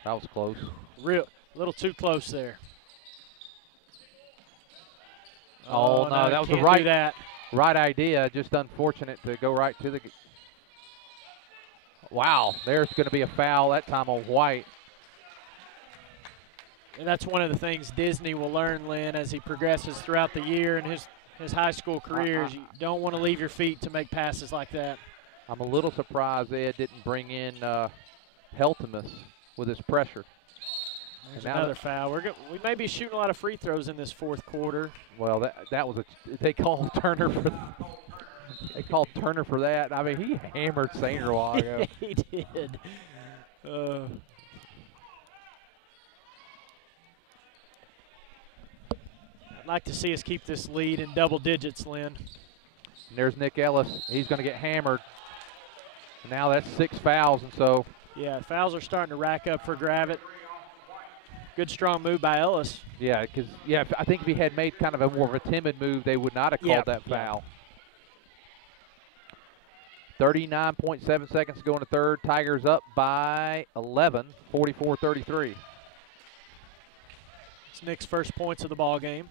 that was close. A little too close there. Oh no, that was the right idea. Just unfortunate to go right to the. Wow, there's going to be a foul that time on White. And that's one of the things Disney will learn, Lynn, as he progresses throughout the year and his high school career. Is you don't want to leave your feet to make passes like that. I'm a little surprised Ed didn't bring in Heltemus with his pressure. There's another foul. We may be shooting a lot of free throws in this fourth quarter. Well, that was they called Turner for that. I mean, he hammered Sainer a while ago. He did. I'd like to see us keep this lead in double digits, Lynn. And there's Nick Ellis. He's going to get hammered. And now that's 6 fouls, and so. Yeah, fouls are starting to rack up for Gravette. Good strong move by Ellis. Yeah, because I think if he had made kind of a more of a timid move, they would not have called that foul. 39.7 seconds to go in the third. Tigers up by 11, 44-33. It's Nick's first points of the ball game.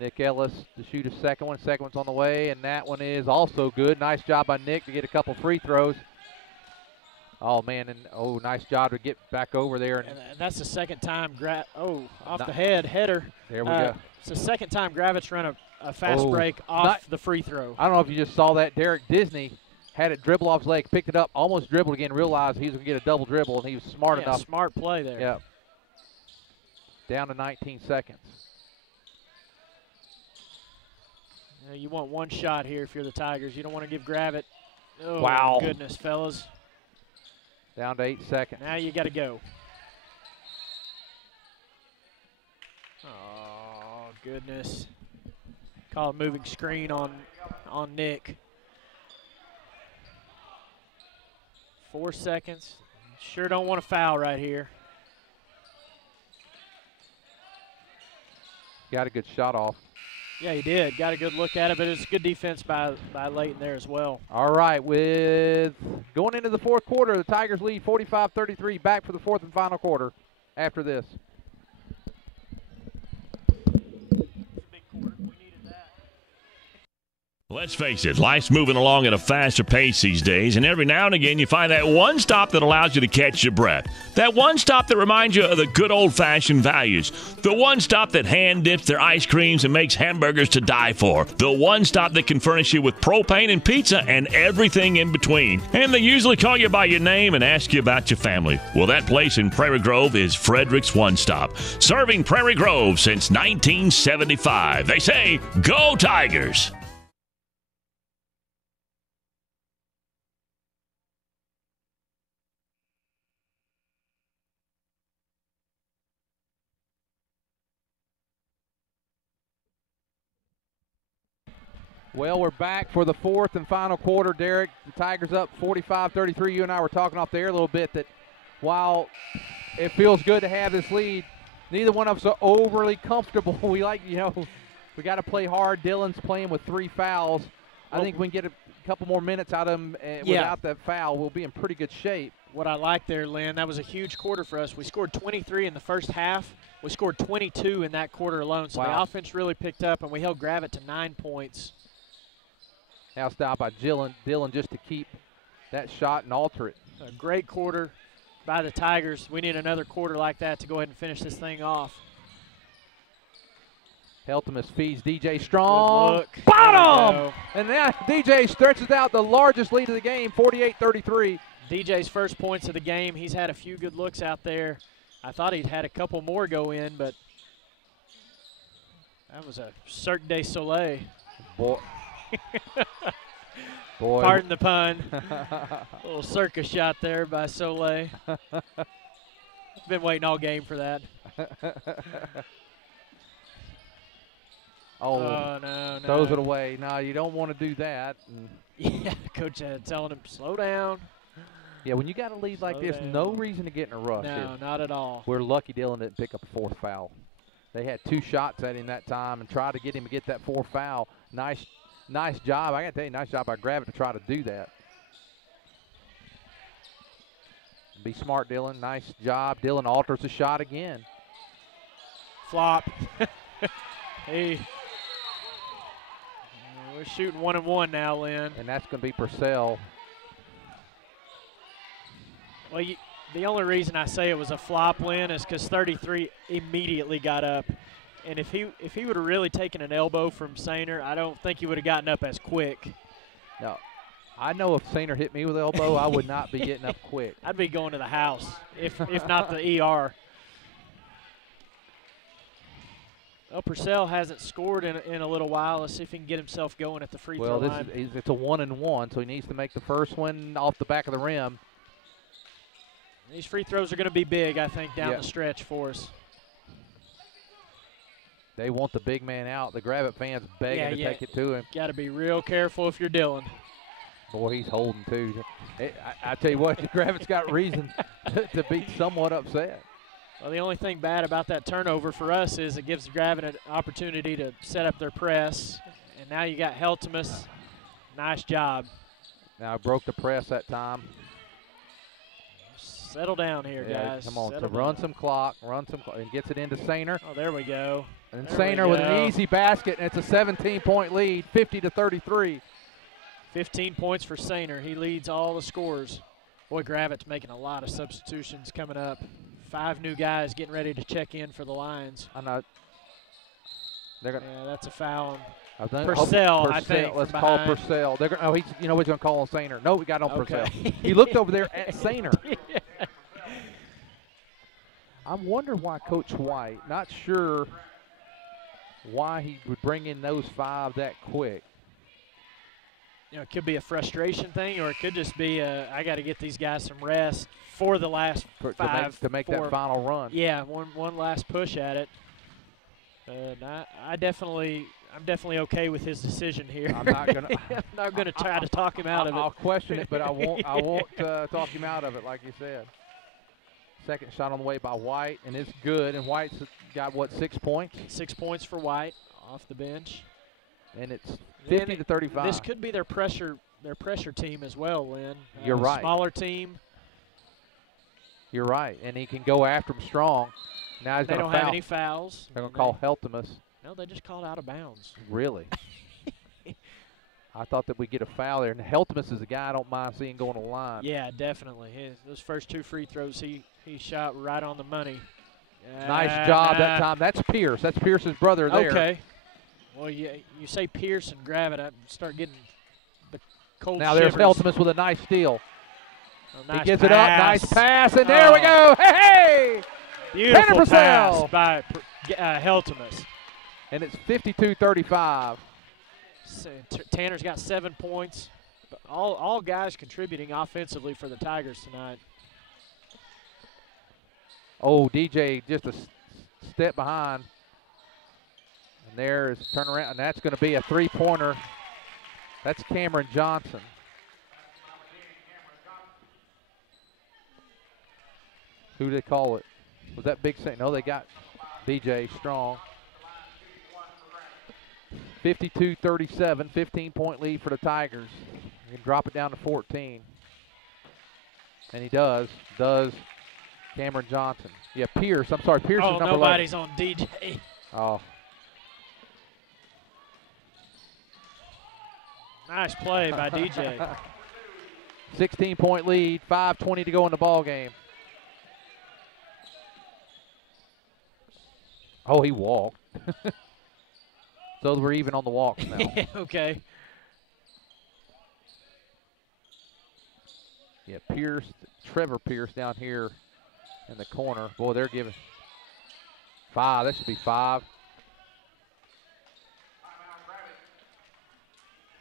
Nick Ellis to shoot a second one. Second one's on the way, and that one is also good. Nice job by Nick to get a couple free throws. Oh, man, and nice job to get back over there. And that's the second time, off the header. There we go. It's the second time Gravette's run a fast break off the free throw. I don't know if you just saw that. Derek Disney had it dribble off his leg, picked it up, almost dribbled again, realized he was going to get a double dribble, and he was smart enough. Smart play there. Yeah. Down to 19 seconds. You want one shot here if you're the Tigers. You don't want to give Gravette. Oh, wow. Goodness, fellas. Down to 8 seconds. Now you got to go. Oh, goodness. Call a moving screen on Nick. 4 seconds. Sure don't want to foul right here. Got a good shot off. Yeah, he did. Got a good look at it, but it's good defense by Layton there as well. All right, with going into the fourth quarter, the Tigers lead 45-33. Back for the fourth and final quarter after this. Let's face it, life's moving along at a faster pace these days, and every now and again you find that one stop that allows you to catch your breath. That one stop that reminds you of the good old-fashioned values. The one stop that hand dips their ice creams and makes hamburgers to die for. The one stop that can furnish you with propane and pizza and everything in between. And they usually call you by your name and ask you about your family. Well, that place in Prairie Grove is Frederick's One Stop, serving Prairie Grove since 1975. They say, "Go Tigers!" Well, we're back for the fourth and final quarter, Derek. The Tigers up 45-33. You and I were talking off the air a little bit that while it feels good to have this lead, neither one of us are overly comfortable. We we got to play hard. Dylan's playing with 3 fouls. I think we can get a couple more minutes out of him without that foul. We'll be in pretty good shape. What I like there, Lynn, that was a huge quarter for us. We scored 23 in the first half. We scored 22 in that quarter alone. So the offense really picked up, and we held Gravette to 9 points. Now stopped by Dylan just to keep that shot and alter it. A great quarter by the Tigers. We need another quarter like that to go ahead and finish this thing off. Heltemus feeds DJ Strong. Look. Bottom! And now DJ stretches out the largest lead of the game, 48-33. DJ's first points of the game. He's had a few good looks out there. I thought he'd had a couple more go in, but that was a Cirque du Soleil. Boy. Pardon the pun. A little circus shot there by Soleil. Been waiting all game for that. No. Throws it away. No, you don't want to do that. Yeah, Coach telling him, slow down. Yeah, when you got a lead like this, no reason to get in a rush. No, not at all. We're lucky Dylan didn't pick up a 4th foul. They had 2 shots at him that time and tried to get him to get that 4th foul. Nice job. I got to tell you, nice job by Gravette to try to do that. Be smart, Dylan. Nice job. Dylan alters the shot again. Flop. Hey. We're shooting 1-and-1 now, Lynn. And that's going to be Purcell. Well, the only reason I say it was a flop, Lynn, is because 33 immediately got up. And if he would have really taken an elbow from Sainer, I don't think he would have gotten up as quick. No, I know if Sainer hit me with an elbow, I would not be getting up quick. I'd be going to the house, if not the ER. Well, Purcell hasn't scored in a little while. Let's see if he can get himself going at the free throw line. Well, it's a 1-and-1, so he needs to make the first one off the back of the rim. These free throws are going to be big, I think, down the stretch for us. They want the big man out. The Gravette fans begging to take it to him. Got to be real careful if you're Dylan. Boy, he's holding too. I tell you what, the Gravette's got reason to be somewhat upset. Well, the only thing bad about that turnover for us is it gives Gravette an opportunity to set up their press. And now you got Heltemus. Nice job. Now I broke the press that time. Settle down here, guys. Come on, run some clock, and gets it into Sainer. Oh, there we go. And Sainer with an easy basket, and it's a 17-point lead, 50-33. 15 points for Sainer. He leads all the scorers. Boy, Gravette's making a lot of substitutions coming up. 5 new guys getting ready to check in for the Lions. I know. Yeah, that's a foul. Purcell, I think. Let's call Purcell. He's going to call on Sainer. No, we got on Purcell. He looked over there at Sainer. Yeah. I wonder why Coach White, not sure why he would bring in those 5 that quick. It could be a frustration thing, or it could just be I got to get these guys some rest for the last 5 to make that final run. Yeah, one last push at it. I'm definitely okay with his decision here. I'm not gonna. I'm not gonna try to talk him out of it. I'll question it, but I won't talk him out of it, like you said. Second shot on the way by White, and it's good. And White's got, what, 6 points? 6 points for White off the bench. And it's 50-35. This could be their pressure team as well, Lynn. You're right. Smaller team. You're right. And he can go after them strong. Now he's going to foul. They don't have any fouls. They're going to call Heltemus. No, they just called out of bounds. Really? I thought that we'd get a foul there. And Heltemus is a guy I don't mind seeing going to the line. Yeah, definitely. Those first 2 free throws, he shot right on the money. Nice job that time. That's Pierce. That's Pierce's brother there. Okay. Well, you say Pierce and Gravette, I start getting the cold Now shivers. there's Heltemus with a nice steal. Nice he gives pass. it up. Nice pass, and there we go. Hey! Beautiful Tanner pass Purcell. by Heltemus. And it's 52-35. Tanner's got 7 points. But all guys contributing offensively for the Tigers tonight. Oh, DJ just a step behind. And there's turn around, and that's going to be a three-pointer. That's Cameron Johnson. Who did they call it? Was that Big Saint? No, they got DJ Strong. 52-37, 15-point lead for the Tigers. He can drop it down to 14. And he does Cameron Johnson. Yeah, Pierce. I'm sorry, Pierce is number 11. Nobody's on DJ. Oh. Nice play by DJ. 16-point lead, 5:20 to go in the ball game. Oh, he walked. So we're even on the walks now. Okay. Yeah, Trevor Pierce down here in the corner. Boy, they're giving 5. That should be 5.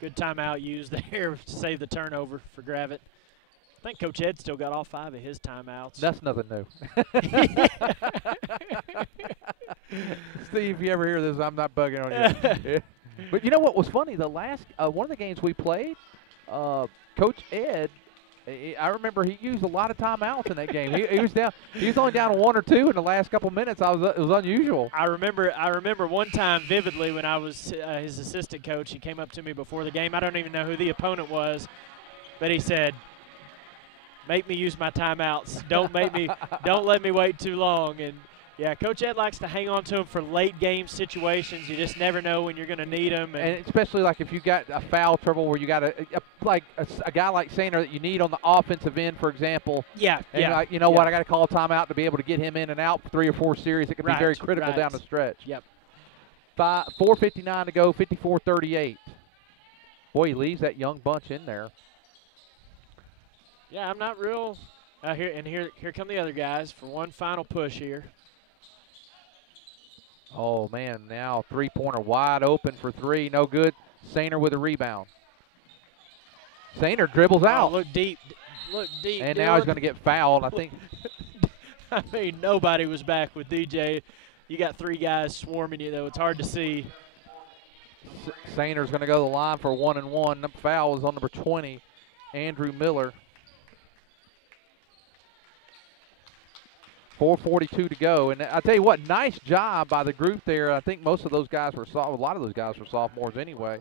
Good timeout used there to save the turnover for Gravette. I think Coach Ed still got all 5 of his timeouts. That's nothing new. Steve, if you ever hear this, I'm not bugging on you. But you know what was funny? The last one of the games we played, Coach Ed, I remember he used a lot of timeouts in that game. He was down. He was only down 1 or 2 in the last couple minutes. It was unusual. I remember one time vividly when I was his assistant coach. He came up to me before the game. I don't even know who the opponent was, but he said, "Make me use my timeouts. Don't let me wait too long." And yeah, Coach Ed likes to hang on to them for late game situations. You just never know when you're going to need them. And especially like if you got a foul trouble where you got a guy like Sainer that you need on the offensive end, for example. Yeah, and yeah. Like, you know what? I got to call a timeout to be able to get him in and out for 3 or 4 series. It could be very critical down the stretch. Yep. 4:59 to go. 54-38. Boy, he leaves that young bunch in there. Yeah, I'm not real. Here come the other guys for one final push here. Oh, man, now three-pointer wide open for 3. No good. Sainer with a rebound. Sainer dribbles out. Look deep. And now he's going to get fouled, I think. I mean, nobody was back with DJ. You got 3 guys swarming you, though. It's hard to see. Sainer's going to go to the line for 1-and-1. The foul is on number 20, Andrew Miller. 4:42 to go, and I tell you what, nice job by the group there. I think most of those guys were a lot of those guys were sophomores anyway,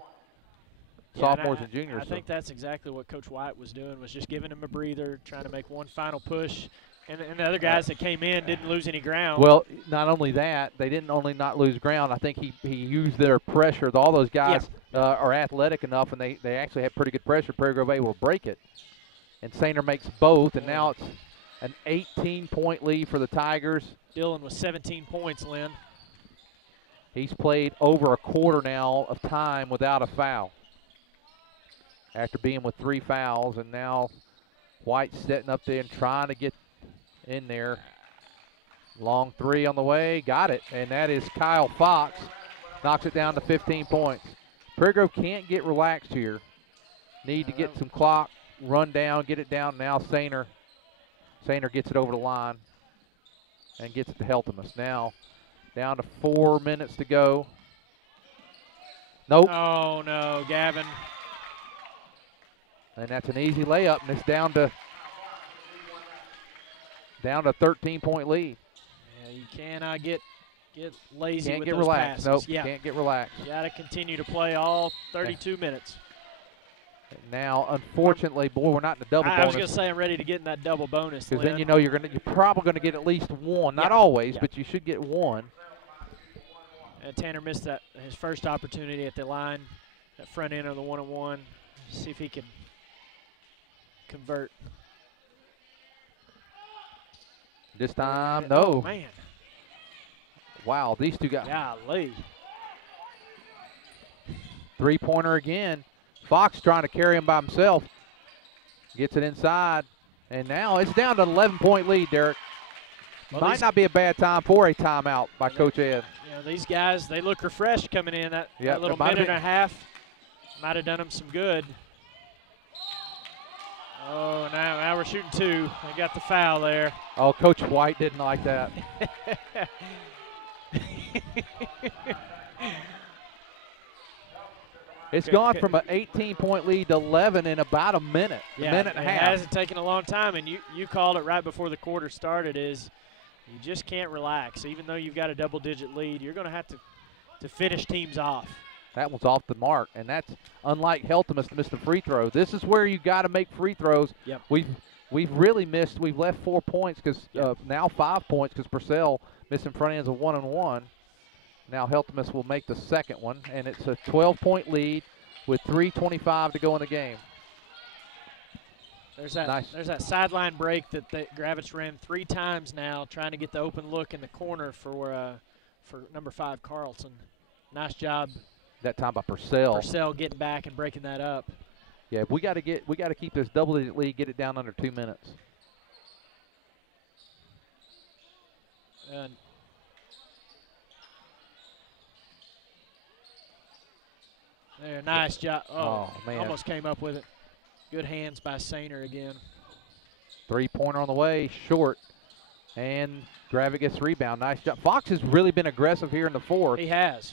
sophomores and juniors. I think that's exactly what Coach White was doing, was just giving them a breather, trying to make one final push, and the other guys that came in didn't lose any ground. Well, not only that, they didn't only not lose ground. I think he used their pressure. All those guys are athletic enough, and they actually had pretty good pressure. Prairie Grove able to break it, and Sainer makes both, and now it's an 18-point lead for the Tigers. Dillon with 17 points, Lynn. He's played over a quarter now of time without a foul after being with 3 fouls, and now White's setting up there and trying to get in there. Long 3 on the way. Got it, and that is Kyle Fox. Knocks it down to 15 points. Prairie Grove can't get relaxed here. Need to get some clock, run down, get it down. Now Sainer gets it over the line and gets it to Heltemus. Now down to 4 minutes to go. Nope. Oh, no, Gavin. And that's an easy layup, and it's down to 13-point lead. Yeah, you cannot get lazy can't with get those relaxed. passes. Nope, can't get relaxed. You got to continue to play all 32 minutes. Now, unfortunately, boy, we're not in the double bonus. I was going to say I'm ready to get in that double bonus. Because then you know you're probably going to get at least 1. Not always, but you should get 1. And Tanner missed his first opportunity at the line. that front end of the one-on-one. See if he can convert. This time, no. Oh, man. Wow, these two guys. Golly. Three-pointer again. Fox trying to carry him by himself. Gets it inside. And now it's down to an 11-point lead, Derek. Well, Might not be a bad time for a timeout by Coach Ed. You know, these guys, they look refreshed coming in. That little minute and a half might have done them some good. Oh, now we're shooting two. They got the foul there. Oh, Coach White didn't like that. It's gone from an 18-point lead to 11 in about a minute, yeah, a minute and a half. It hasn't taken a long time, and you called it right before the quarter started, is you just can't relax. Even though you've got a double-digit lead, you're going to have to finish teams off. That one's off the mark, and that's unlike Heltemus to miss the free throw. This is where you got to make free throws. Yep. We've really missed. We've left 4 points because now 5 points because Purcell missing front ends of 1-on-1. Now Heltemus will make the second one, and it's a 12-point lead with 3:25 to go in the game. There's that sideline break that Gravette's ran 3 times now, trying to get the open look in the corner for number 5 Carlton. Nice job. That time by Purcell. Purcell getting back and breaking that up. Yeah, we got to keep this double-digit lead, get it down under 2 minutes. And there, nice job. Oh, man. Almost came up with it. Good hands by Sainer again. Three-pointer on the way, short. And Gravette gets the rebound. Nice job. Fox has really been aggressive here in the fourth. He has.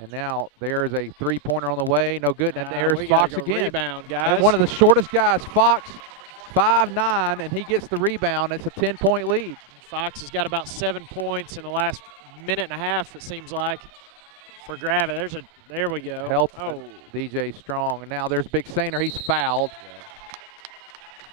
And now there's a three-pointer on the way. No good. And there's Fox again. Rebound, guys. And one of the shortest guys, Fox, 5'9", and he gets the rebound. It's a 10-point lead. Fox has got about 7 points in the last minute and a half, it seems like, for Gravette. There we go. Help DJ Strong. And now there's Big Sainer. He's fouled.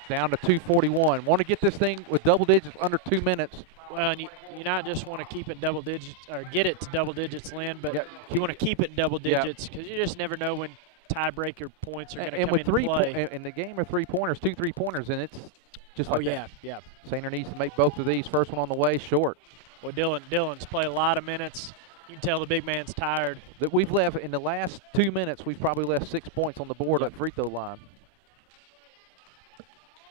Down to 2:41. Want to get this thing with double digits under 2 minutes. Well, and you not just want to keep it double digits or get it to double digits, Lynn, but you want to keep it in double digits because you just never know when tiebreaker points are going to come into play. And the game are 3-pointers, 2 3-pointers, and it's just like that. Yeah. Sainer needs to make both of these. First one on the way, short. Well, Dylan's played a lot of minutes. You can tell the big man's tired. That we've left in the last 2 minutes, we've probably left 6 points on the board at free throw line.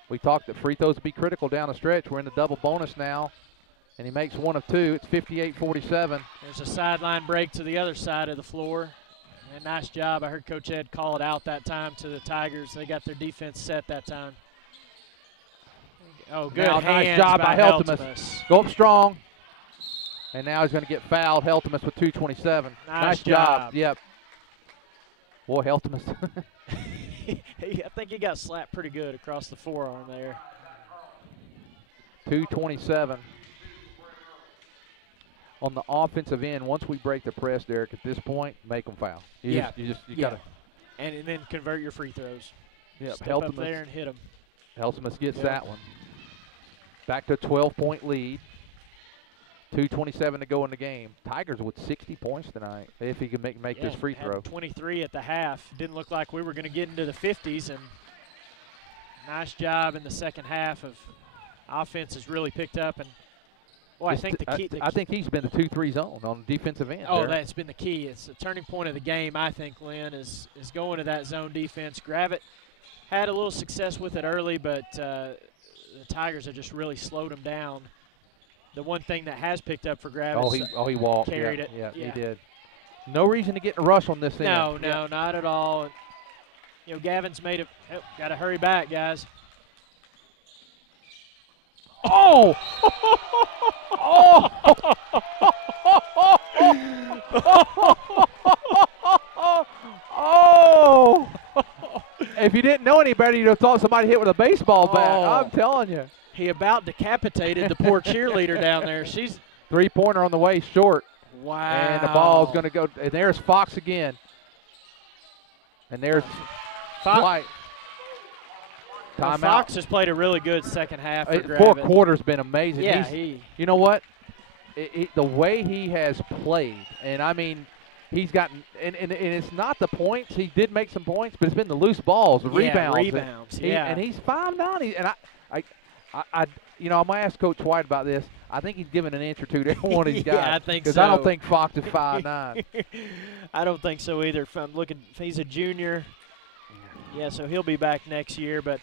We talked that free throws would be critical down the stretch. We're in the double bonus now, and he makes 1 of 2. It's 58-47. There's a sideline break to the other side of the floor. And nice job. I heard Coach Ed call it out that time to the Tigers. They got their defense set that time. Oh, good hands nice job by Heltemus. Go up strong. And now he's going to get fouled. Heltemus with 2:27. Nice job. Yep. Boy, Heltemus. I think he got slapped pretty good across the forearm there. 2:27. On the offensive end, once we break the press, Derek, at this point, make them foul. You got to. And then convert your free throws. Yep. Step up there and hit them. Heltemus gets that one. Back to a 12-point lead. 2:27 to go in the game. Tigers with 60 points tonight if he can make this free throw. 23 at the half. Didn't look like we were going to get into the 50s, and nice job in the second half of offense has really picked up. And boy, I think I think he's been the 2-3 zone on the defensive end. Oh, that's been the key. It's the turning point of the game, I think, Lynn, is going to that zone defense. Gravette had a little success with it early, but the Tigers have just really slowed him down. The one thing that has picked up for Gravette. He walked. Carried it. Yeah, he did. No reason to get in a rush on this end. No, not at all. You know, Gavin's made it. Oh, got to hurry back, guys. Oh! Oh! If you didn't know any better, you'd have thought somebody hit with a baseball bat. I'm telling you. He about decapitated the poor cheerleader down there. She's three-pointer on the way, short. Wow. And the ball's going to go. And there's Fox again. And there's White. Timeout. Fox has played a really good second half for Gravette. 4 quarters been amazing. Yeah, you know what? The way he has played, and I mean, he's gotten, and it's not the points. He did make some points, but it's been the loose balls, the rebounds. Rebounds, And he's 5'9". And I I'm gonna ask Coach White about this. I think he's given an inch or two to every one of these guys. Yeah, I think so. Because I don't think Fox is 5'9". I don't think so either. If I'm looking, if he's a junior, yeah, so he'll be back next year. But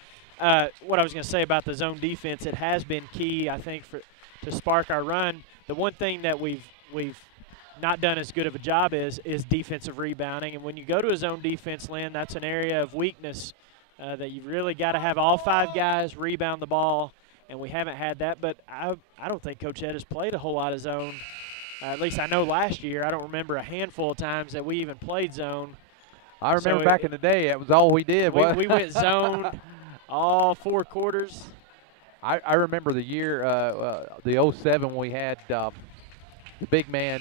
what I was going to say about the zone defense, it has been key, I think, to spark our run. The one thing that we've not done as good of a job is defensive rebounding. And when you go to a zone defense, Lynn, that's an area of weakness that you've really got to have all 5 guys rebound the ball. And we haven't had that, but I don't think Coach Ed has played a whole lot of zone. At least I know last year. I don't remember a handful of times that we even played zone. I remember back in the day, that was all we did. We went zone all 4 quarters. I remember the year, the 07, when we had the big man.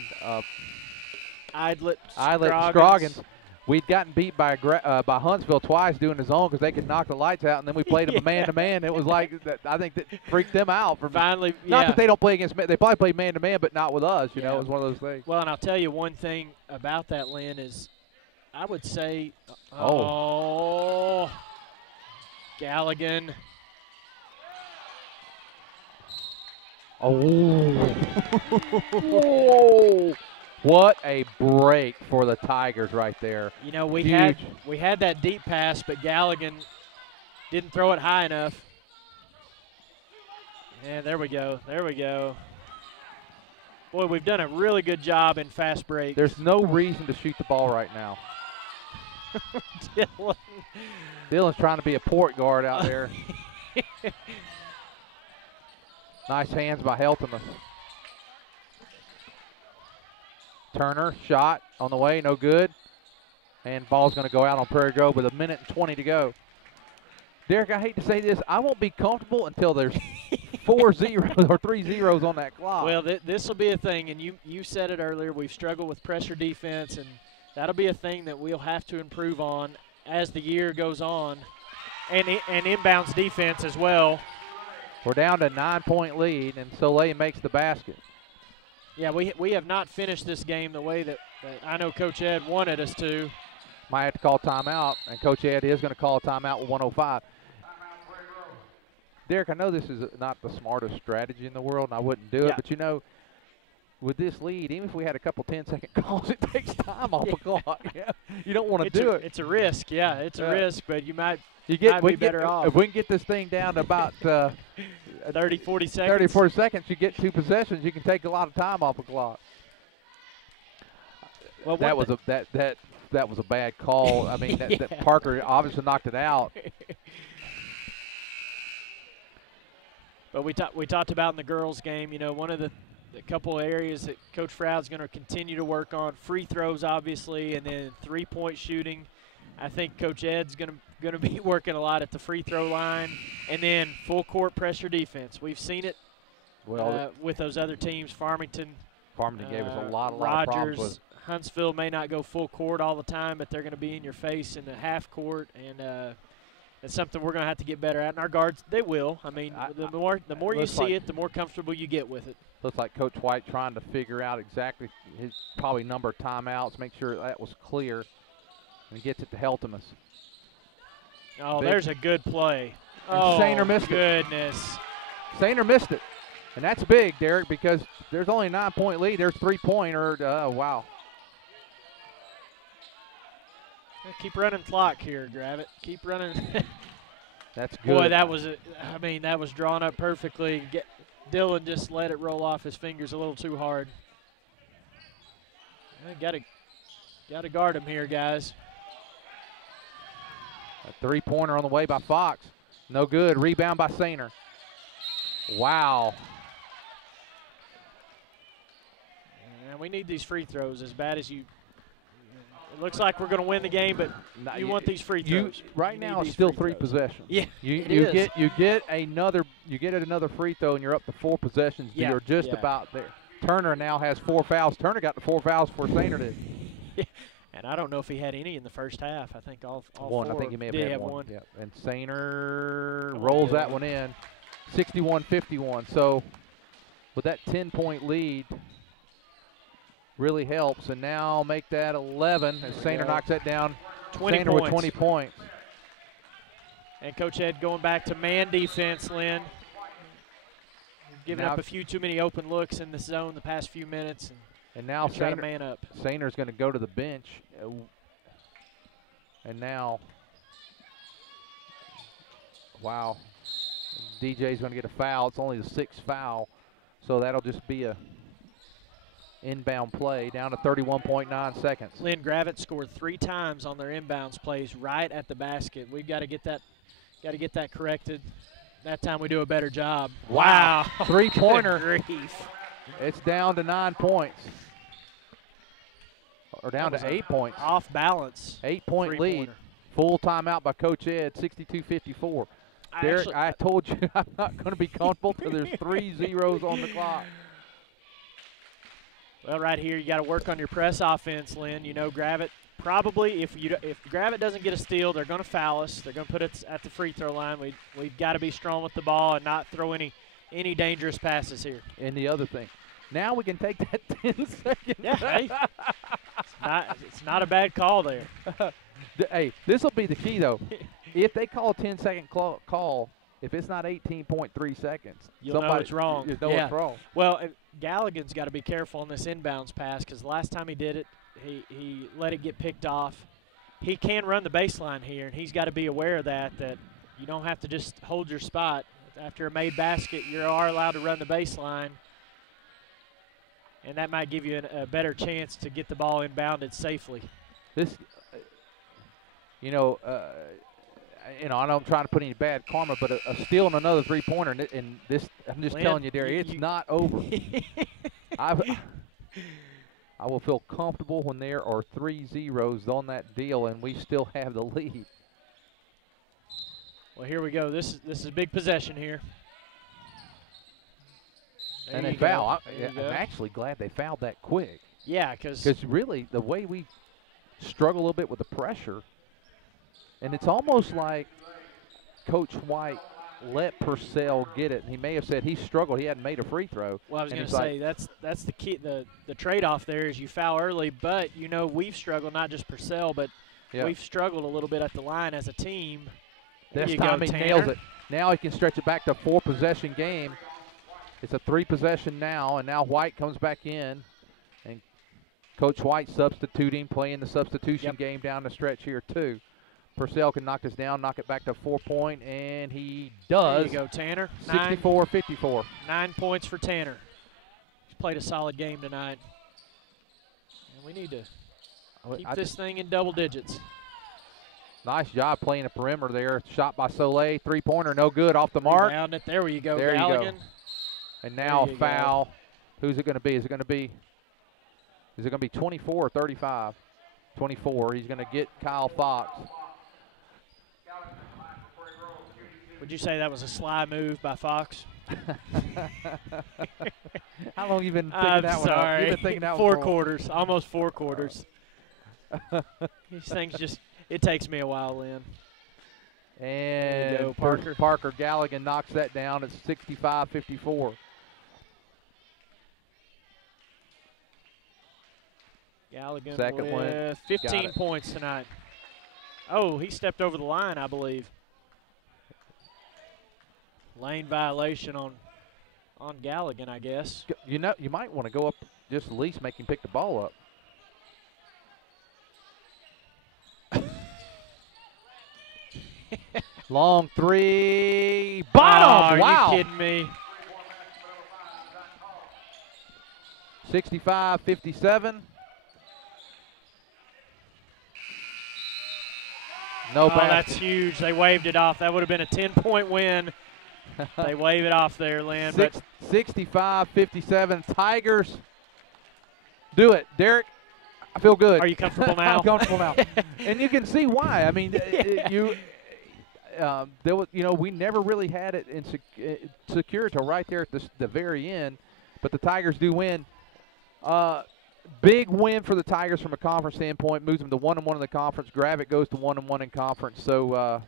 Idlet Scroggins. We'd gotten beat by Huntsville twice doing the zone because they could knock the lights out, and then we played them a man-to-man. It was like I think that freaked them out. Finally, not that they don't play against – they probably play man-to-man, but not with us. You know, it was one of those things. Well, and I'll tell you one thing about that, Lynn, is I would say Galligan. Whoa. What a break for the Tigers right there. You know, we Huge. had that deep pass, but Galligan didn't throw it high enough. And there we go. There we go. Boy, we've done a really good job in fast breaks. There's no reason to shoot the ball right now. Dylan's trying to be a port guard out there. Nice hands by Heltemus. Turner, shot on the way, no good. And ball's going to go out on Prairie Grove with 1:20 to go. Derek, I hate to say this. I won't be comfortable until there's 4 zeros or 3 zeros on that clock. Well, this will be a thing, and you said it earlier. We've struggled with pressure defense, and that'll be a thing that we'll have to improve on as the year goes on, and inbounds defense as well. We're down to a 9-point lead, and Soleil makes the basket. Yeah, we have not finished this game the way that I know Coach Ed wanted us to. Might have to call timeout, and Coach Ed is going to call a timeout with 1:05. Derek, I know this is not the smartest strategy in the world, and I wouldn't do it, but, you know, with this lead, even if we had a couple 10-second calls, it takes time off the clock. Yeah. You don't want to do it. It's a risk, yeah. It's a risk, but you might be better off. If we can get this thing down to about 30, 40 seconds. 30, 40 seconds, you get 2 possessions, you can take a lot of time off the clock. Well, that was a bad call. I mean, that Parker obviously knocked it out. But we talked about in the girls' game, you know, one of the couple areas that Coach Froud's going to continue to work on, free throws obviously, and then 3-point shooting. I think Coach Ed's going to be working a lot at the free throw line, and then full court pressure defense. We've seen it with those other teams. Farmington gave us a lot of problems with. Huntsville may not go full court all the time, but they're going to be in your face in the half court, and it's something we're going to have to get better at. And our guards, they will. I mean, the more you see it, the more comfortable you get with it. Looks like Coach White trying to figure out exactly his probably number of timeouts, make sure that was clear, and he gets it to Heltemus. Oh, there's a good play. And Sainer missed goodness. Sainer missed it. And that's big, Derek, because there's only a 9-point lead. There's 3-pointer. Wow. Keep running clock here, Gravette. Keep running. That's good. Boy, that was drawn up perfectly. Dylan just let it roll off his fingers a little too hard. Got to guard him here, guys. A 3-pointer on the way by Fox. No good. Rebound by Sainer. Wow. And we need these free throws as bad as you. It looks like we're going to win the game, but you want these free throws. Right now, it's still 3 possessions. Yeah, you get another free throw, and you're up to 4 possessions. Yeah, you're just about there. Turner now has 4 fouls. Turner got the 4 fouls before Sainer did. Yeah. And I don't know if he had any in the first half. I think all one. 4. I think he may have had one. Yeah. And Sainer Oh, rolls that one in, 61-51. So with that 10-point lead, really helps. And now make that 11 as Sainer knocks that down. 20 Sainer points. with 20 points. And Coach Ed going back to man defense, Lynn. Giving Now, up a few too many open looks in the zone the past few minutes. And now Got to man up. Sainer's going to go to the bench. And now, wow, DJ's going to get a foul. It's only the 6th foul, so that'll just be a inbound play down to 31.9 seconds. Lynn, Gravette scored 3 times on their inbounds plays right at the basket. We've got to get that corrected. That time we do a better job. Wow. Three-pointer. Good grief. It's down to 9 points. Or down to 8 points. Off balance. 8-point lead. Full timeout by Coach Ed, 62-54. Derek, I told you I'm not going to be comfortable till there's 3 zeros on the clock. Well, right here you got to work on your press offense, Lynn. You know, Gravette probably, if Gravette doesn't get a steal, they're going to foul us. They're going to put it at the free throw line. We've got to be strong with the ball and not throw any dangerous passes here. And the other thing, now we can take that 10 seconds. Yeah, hey, it's not a bad call there. Hey, this will be the key though. If they call a 10-second call, if it's not 18.3 seconds, you'll know it's wrong. You know it's wrong. Well, Galligan's got to be careful on this inbounds pass because the last time he did it, he let it get picked off. He can run the baseline here, and he's got to be aware of that you don't have to just hold your spot. After a made basket, you are allowed to run the baseline, and that might give you a better chance to get the ball inbounded safely. This, I know I'm trying to put any bad karma, but a steal and another three-pointer, and this, I'm just telling you, Derry, it's not over. I will feel comfortable when there are 3 zeros on that deal and we still have the lead. Well, here we go. This is a big possession here. And they foul. I'm actually glad they fouled that quick. Yeah, because really the way we struggle a little bit with the pressure, and it's almost like Coach White let Purcell get it. He may have said he struggled. He hadn't made a free throw. Well, I was going to say that's the key. The trade-off there is you foul early, but you know we've struggled, not just Purcell, but we've struggled a little bit at the line as a team. This time he nails it. Now he can stretch it back to a 4-possession game. It's a 3-possession now, and now White comes back in, and Coach White substituting, playing the substitution game down the stretch here too. Purcell can knock this down, knock it back to 4-point, and he does. There you go, Tanner. 64-54. 9 points for Tanner. He's played a solid game tonight. And we need to keep this thing in double digits. Nice job playing a perimeter there. Shot by Soleil. 3-pointer, no good, off the mark. Rebound it. There you go, there Galligan. You go. And now a foul. Who's it going to be? Is it going to be 24 or 35? 24. He's going to get Kyle Fox. Would you say that was a sly move by Fox? How long have you been thinking that one up? You've been thinking that 4 quarters, almost 4 quarters. These things it takes me a while, Lynn. And go, Parker. Parker Galligan knocks that down at 65-54. Galligan Second with 15 points tonight. Oh, he stepped over the line, I believe. Lane violation on Galligan, I guess. You know, you might want to go up, just at least make him pick the ball up. Long three, bottom. Oh, wow. Are you kidding me? 65-57. No basket. That's huge. They waved it off. That would have been a 10-point win. They wave it off there, Lynn. 65-57. Tigers do it. Derek, I feel good. Are you comfortable now? I'm comfortable now. And you can see why. I mean, there was, we never really had it in secure till right there at the very end. But the Tigers do win. Big win for the Tigers from a conference standpoint. Moves them to 1-1 in the conference. Gravette goes to 1-1 in conference. So,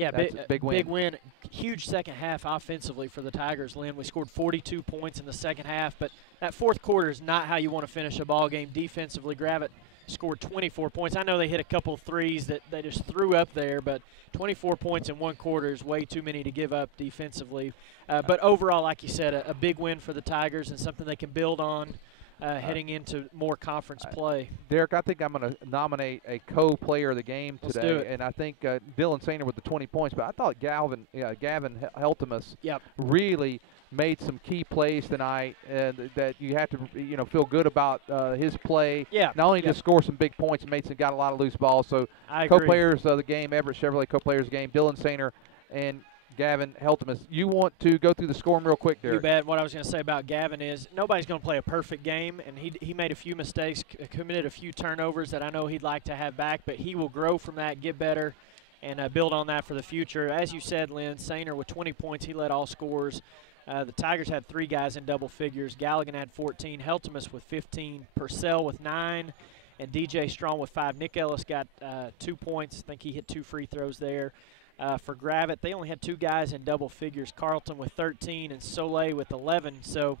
Yeah, that's a big win. Big win. Huge second half offensively for the Tigers, Lynn. We scored 42 points in the second half, but that fourth quarter is not how you want to finish a ball game defensively. Gravette scored 24 points. I know they hit a couple of threes that they just threw up there, but 24 points in one quarter is way too many to give up defensively. But overall, like you said, a big win for the Tigers and something they can build on heading into more conference play. Derek, I think I'm going to nominate a co-player of the game today. Let's do it. And I think Dylan Sainer with the 20 points, but I thought Gavin Heltemus Yep. really made some key plays tonight, and that you have to feel good about his play. Yeah. Not only just score some big points, and got a lot of loose balls. So I agree. co-players of the game, Everett Chevrolet co-players of the game, Dylan Sainer and Gavin Heltemus. You want to go through the scoring real quick, Derek? You bet. What I was going to say about Gavin is nobody's going to play a perfect game, and he made a few mistakes, committed a few turnovers that I know he'd like to have back, but he will grow from that, get better, and build on that for the future. As you said, Lynn, Sainer with 20 points, he led all scores. The Tigers had 3 guys in double figures. Galligan had 14, Heltemus with 15, Purcell with 9, and DJ Strong with 5. Nick Ellis got 2 points. I think he hit 2 free throws there. For Gravette, they only had 2 guys in double figures, Carlton with 13 and Soleil with 11. So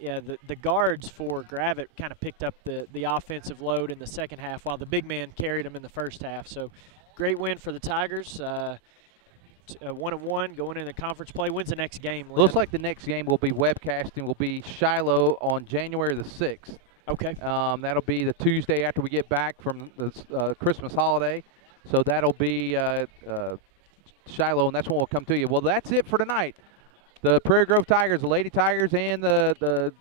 yeah, the guards for Gravette kind of picked up the offensive load in the second half while the big man carried them in the first half. So great win for the Tigers. 1-1 going into conference play. When's the next game, Lynn? Looks like the next game will be webcasting, will be Shiloh on January the 6th. Okay. That'll be the Tuesday after we get back from the Christmas holiday. So that'll be Shiloh, and that's when we'll come to you. Well, that's it for tonight. The Prairie Grove Tigers, the Lady Tigers, and the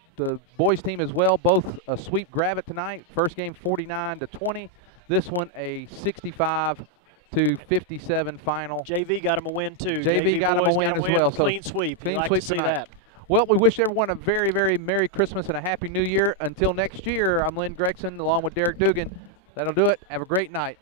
boys team as well, both sweep Gravette tonight. First game 49-20. This one a 65-57 final. JV got him a win too. JV got him a win as well. So clean sweep. Clean like sweep to see tonight. that. Well, we wish everyone a very, very Merry Christmas and a Happy New Year. Until next year, I'm Lynn Gregson along with Derek Dugan. That'll do it. Have a great night.